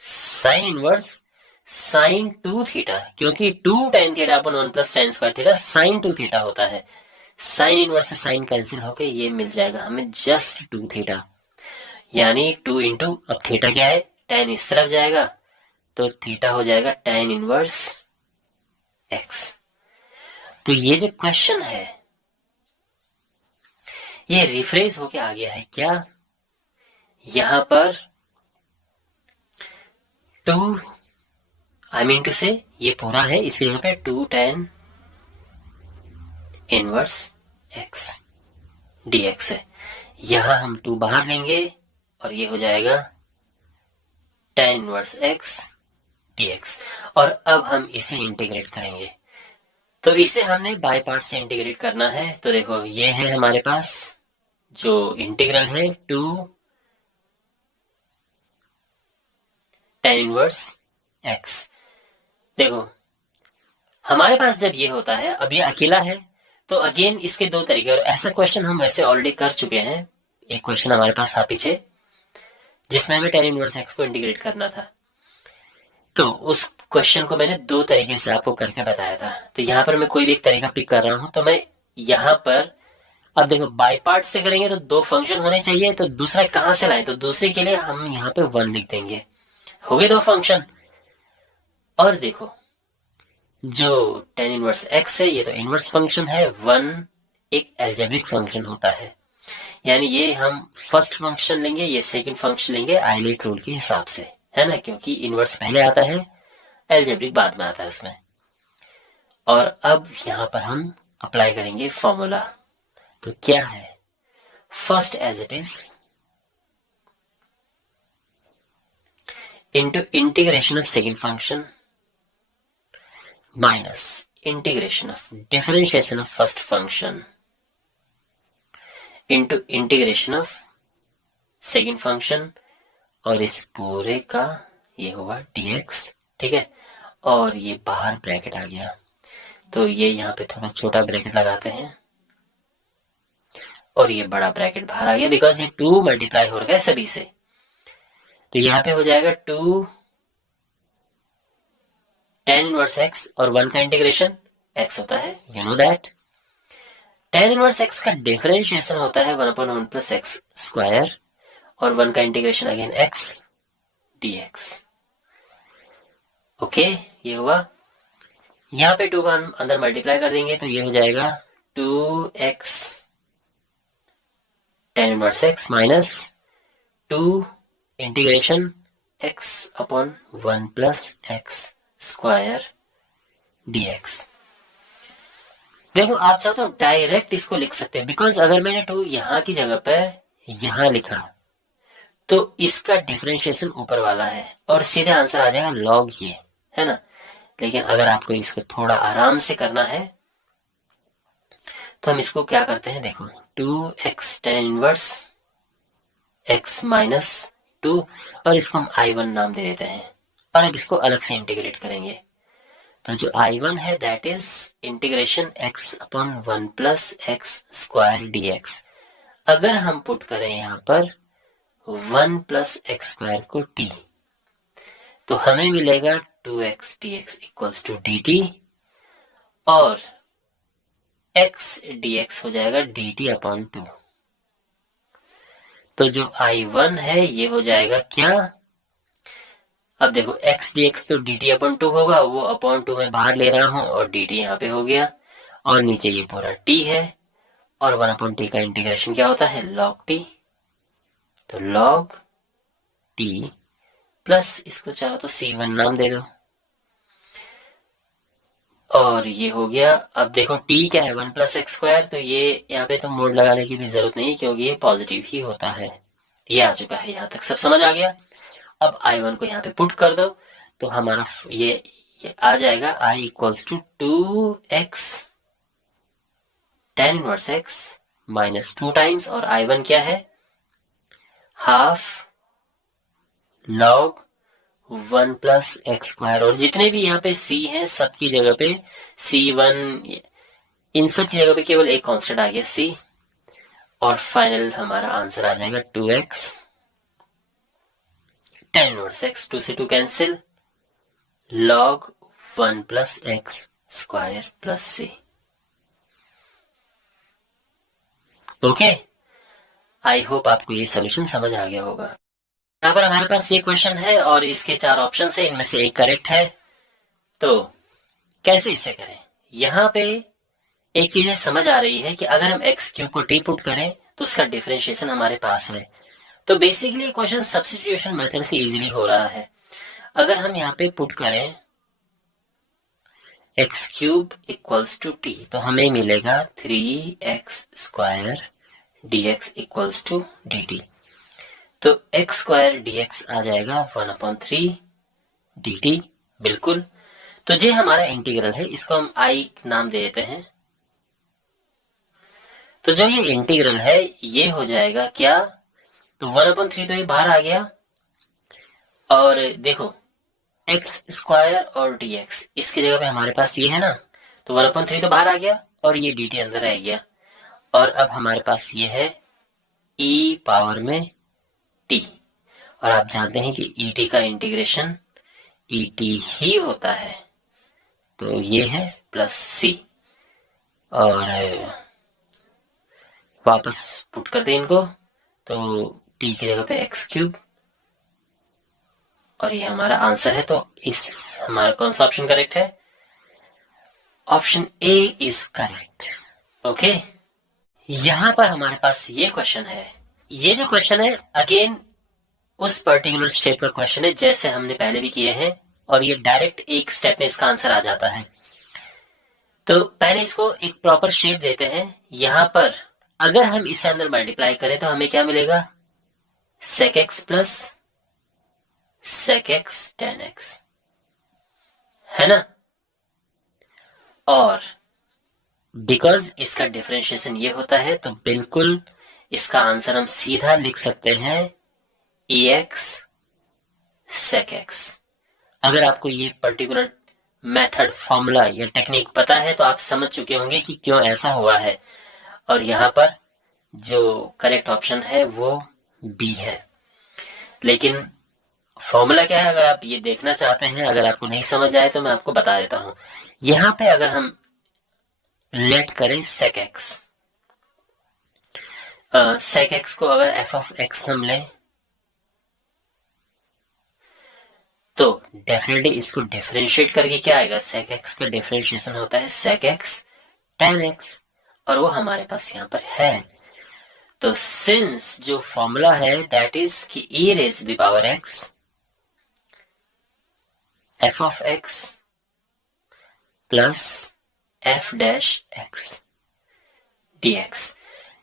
साइन इनवर्स साइन 2 थीटा, क्योंकि 2 tan theta upon 1 plus tan square theta sine 2 theta होता है। साइन इनवर्स से साइन कैंसिल होके ये मिल जाएगा हमें जस्ट 2 थीटा, यानी 2 इंटू, अब थीटा क्या है, tan इस तरफ जाएगा तो थीटा हो जाएगा tan इनवर्स x। तो ये जो क्वेश्चन है ये रिफ्रेश होके आ गया है क्या, यहां पर 2 आई मीन टू से ये पूरा है, इसलिए यहाँ पे 2 tan इनवर्स x dx है, यहां हम 2 बाहर लेंगे और ये हो जाएगा tan इनवर्स x dx, और अब हम इसे इंटीग्रेट करेंगे। तो इसे हमने बाय पार्ट से इंटीग्रेट करना है, तो देखो ये है हमारे पास जो इंटीग्रल है 2 tan इनवर्स x। देखो हमारे पास जब ये होता है, अब ये अकेला है तो अगेन इसके दो तरीके, और ऐसा क्वेश्चन हम वैसे ऑलरेडी कर चुके हैं। एक क्वेश्चन हमारे पास था पीछे जिसमें हमें tan इनवर्स x को इंटीग्रेट करना था, तो उस क्वेश्चन को मैंने दो तरीके से आपको करके बताया था। तो यहाँ पर मैं कोई भी एक तरीका पिक कर रहा हूँ। तो मैं यहाँ पर अब देखो बाई पार्ट से करेंगे तो दो फंक्शन होने चाहिए, तो दूसरा कहाँ से लाए, तो दूसरे के लिए हम यहाँ पे 1 लिख देंगे, हो गए दो फंक्शन। और देखो जो tan इनवर्स x है ये तो इनवर्स फंक्शन है, 1 एक एल्जेब्रिक फंक्शन होता है, यानी ये हम फर्स्ट फंक्शन लेंगे, ये सेकंड फंक्शन लेंगे आइलेट रूल के हिसाब से, है ना, क्योंकि इनवर्स पहले आता है, एल्जेब्रिक बाद में आता है उसमें। और अब यहाँ पर हम अप्लाई करेंगे फॉर्मूला। तो क्या है, first as it is into integration of second function minus integration of differentiation of first function into integration of second function, और इस पूरे का ये हुआ dx, ठीक है। और ये बाहर ब्रैकेट आ गया, तो ये यहाँ पे थोड़ा छोटा ब्रैकेट लगाते हैं, और ये बड़ा ब्रैकेट बाहर आ गया बिकॉज ये 2 मल्टीप्लाई हो रहा है सभी से। तो यहाँ पे हो जाएगा 2 tan इनवर्स x, और 1 का इंटीग्रेशन x होता है, you know that. tan inverse x का डिफरेंशिएशन होता है 1/1 प्लस एक्स स्क्वायर, और 1 का integration again x dx। Okay, ये हुआ। यहाँ पे 2 का हम अंदर मल्टीप्लाई कर देंगे तो ये हो जाएगा 2x tan inverse x minus 2 integration x upon 1 plus x square dx। देखो आप चाहो तो डायरेक्ट इसको लिख सकते हैं, बिकॉज अगर मैंने 2 यहाँ की जगह पर यहाँ लिखा तो इसका डिफरेंशिएशन ऊपर वाला है और सीधे आंसर आ जाएगा लॉग ये, है ना। लेकिन अगर आपको इसको थोड़ा आराम से करना है तो हम इसको क्या करते हैं, देखो 2x tan inverse x minus 2, और इसको हम I1 नाम दे देते हैं, और अब इसको अलग से इंटीग्रेट करेंगे। तो जो I1 है that is integration x upon 1 plus x square dx। अगर हम पुट करें यहाँ पर 1 प्लस एक्स स्क्वायर को t, तो हमें मिलेगा 2x dx equals to dt, और x dx हो जाएगा dt अपॉन 2। तो जो I1 है ये हो जाएगा क्या, अब देखो x dx तो dt अपॉन 2 होगा, वो अपॉन 2 में बाहर ले रहा हूं और dt यहाँ पे हो गया, और नीचे ये पूरा t है, और 1 अपॉन t का इंटीग्रेशन क्या होता है, log t। तो log t प्लस इसको चाहो तो c1 नाम दे दो, और ये हो गया। अब देखो t क्या है, 1 प्लस एक्स स्क्वायर, तो ये यहाँ पे तो मोड लगाने की भी जरूरत नहीं क्योंकि ये पॉजिटिव ही होता है। ये आ चुका है, यहाँ तक सब समझ आ गया। अब I1 को यहाँ पे पुट कर दो तो हमारा ये आ जाएगा I equals to 2x tan inverse x minus 2 times, और I1 क्या है, half log 1 plus x square, और जितने भी यहाँ पे c हैं सबकी जगह पे c1, इन सब की जगह पे केवल एक कांस्टेंट आ गया c, और फाइनल हमारा आंसर आ जाएगा 2x tan इनवर्स x, 2 से 2 cancel, log 1 plus x square plus c। Okay, आई होप आपको ये सोल्यूशन समझ आ गया होगा। यहाँ पर हमारे पास ये क्वेश्चन है और इसके 4 ऑप्शन है, इनमें से एक करेक्ट है। तो कैसे इसे करें, यहाँ पे एक चीज समझ आ रही है कि अगर हम एक्स क्यूब को टी पुट करें तो उसका डिफरेंशिएशन हमारे पास है। तो बेसिकली क्वेश्चन सब्स्टिट्यूशन मेथड से इजीली हो रहा है। अगर हम यहाँ पे पुट करें x cube equals to t, तो हमें मिलेगा 3x square dx equals to dt। तो x स्क्वायर dx आ जाएगा 1/3 dt, बिल्कुल। तो ये हमारा इंटीग्रल है, इसको हम I नाम दे देते हैं। तो जो ये इंटीग्रल है ये हो जाएगा क्या, तो 1/3 तो ये बाहर आ गया, और देखो x स्क्वायर और dx इसकी जगह पे हमारे पास ये है ना, तो 1/3 तो बाहर आ गया, और ये dt अंदर रह गया। और अब हमारे पास ये है e पावर में t, और आप जानते हैं कि et का इंटीग्रेशन et ही होता है, तो ये है प्लस c। और वापस पुट कर दें इनको, तो t की जगह पे x3, और ये हमारा आंसर है। तो इस हमारा कौन सा ऑप्शन करेक्ट है? Option A is correct. Okay, यहां पर हमारे पास ये क्वेश्चन है। ये जो क्वेश्चन है अगेन उस पर्टिकुलर स्टेप का क्वेश्चन है जैसे हमने पहले भी किए हैं, और ये डायरेक्ट एक स्टेप में इसका आंसर आ जाता है। तो पहले इसको एक प्रॉपर शेप देते हैं। यहां पर अगर हम इससे अंदर मल्टीप्लाई करें तो हमें क्या मिलेगा? sec x plus sec x tan x, है ना। और बिकॉज इसका डिफरेंशिएशन ये होता है, तो बिल्कुल इसका आंसर हम सीधा लिख सकते हैं ex sec x। अगर आपको ये पर्टिकुलर मेथड, फॉर्मूला या टेक्निक पता है तो आप समझ चुके होंगे कि क्यों ऐसा हुआ है। और यहाँ पर जो करेक्ट ऑप्शन है वो बी है। लेकिन फॉर्मूला क्या है, अगर आप ये देखना चाहते हैं, अगर आपको नहीं समझ आए तो मैं आपको बता देता हूं। यहां पे अगर हम लेट करें sec x, sec x को अगर f ऑफ x हम लें तो डेफिनेटली इसको डिफरेंशिएट करके क्या आएगा? sec x का डिफरेंशिएशन होता है sec x tan x, और वो हमारे पास यहाँ पर है। तो सिंस जो फॉर्मूला है दैट इज कि e raise to the power x f of x plus f dash x dx,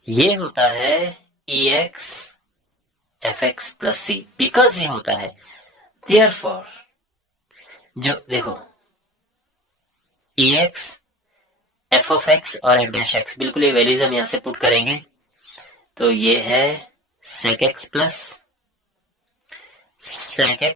ये होता है ex fx plus c। Because ये होता है, देयरफॉर जो देखो ex f ऑफ x और f डैश x, बिल्कुल ये वैल्यूज हम यहां से पुट करेंगे। तो ये है sec x plus sec x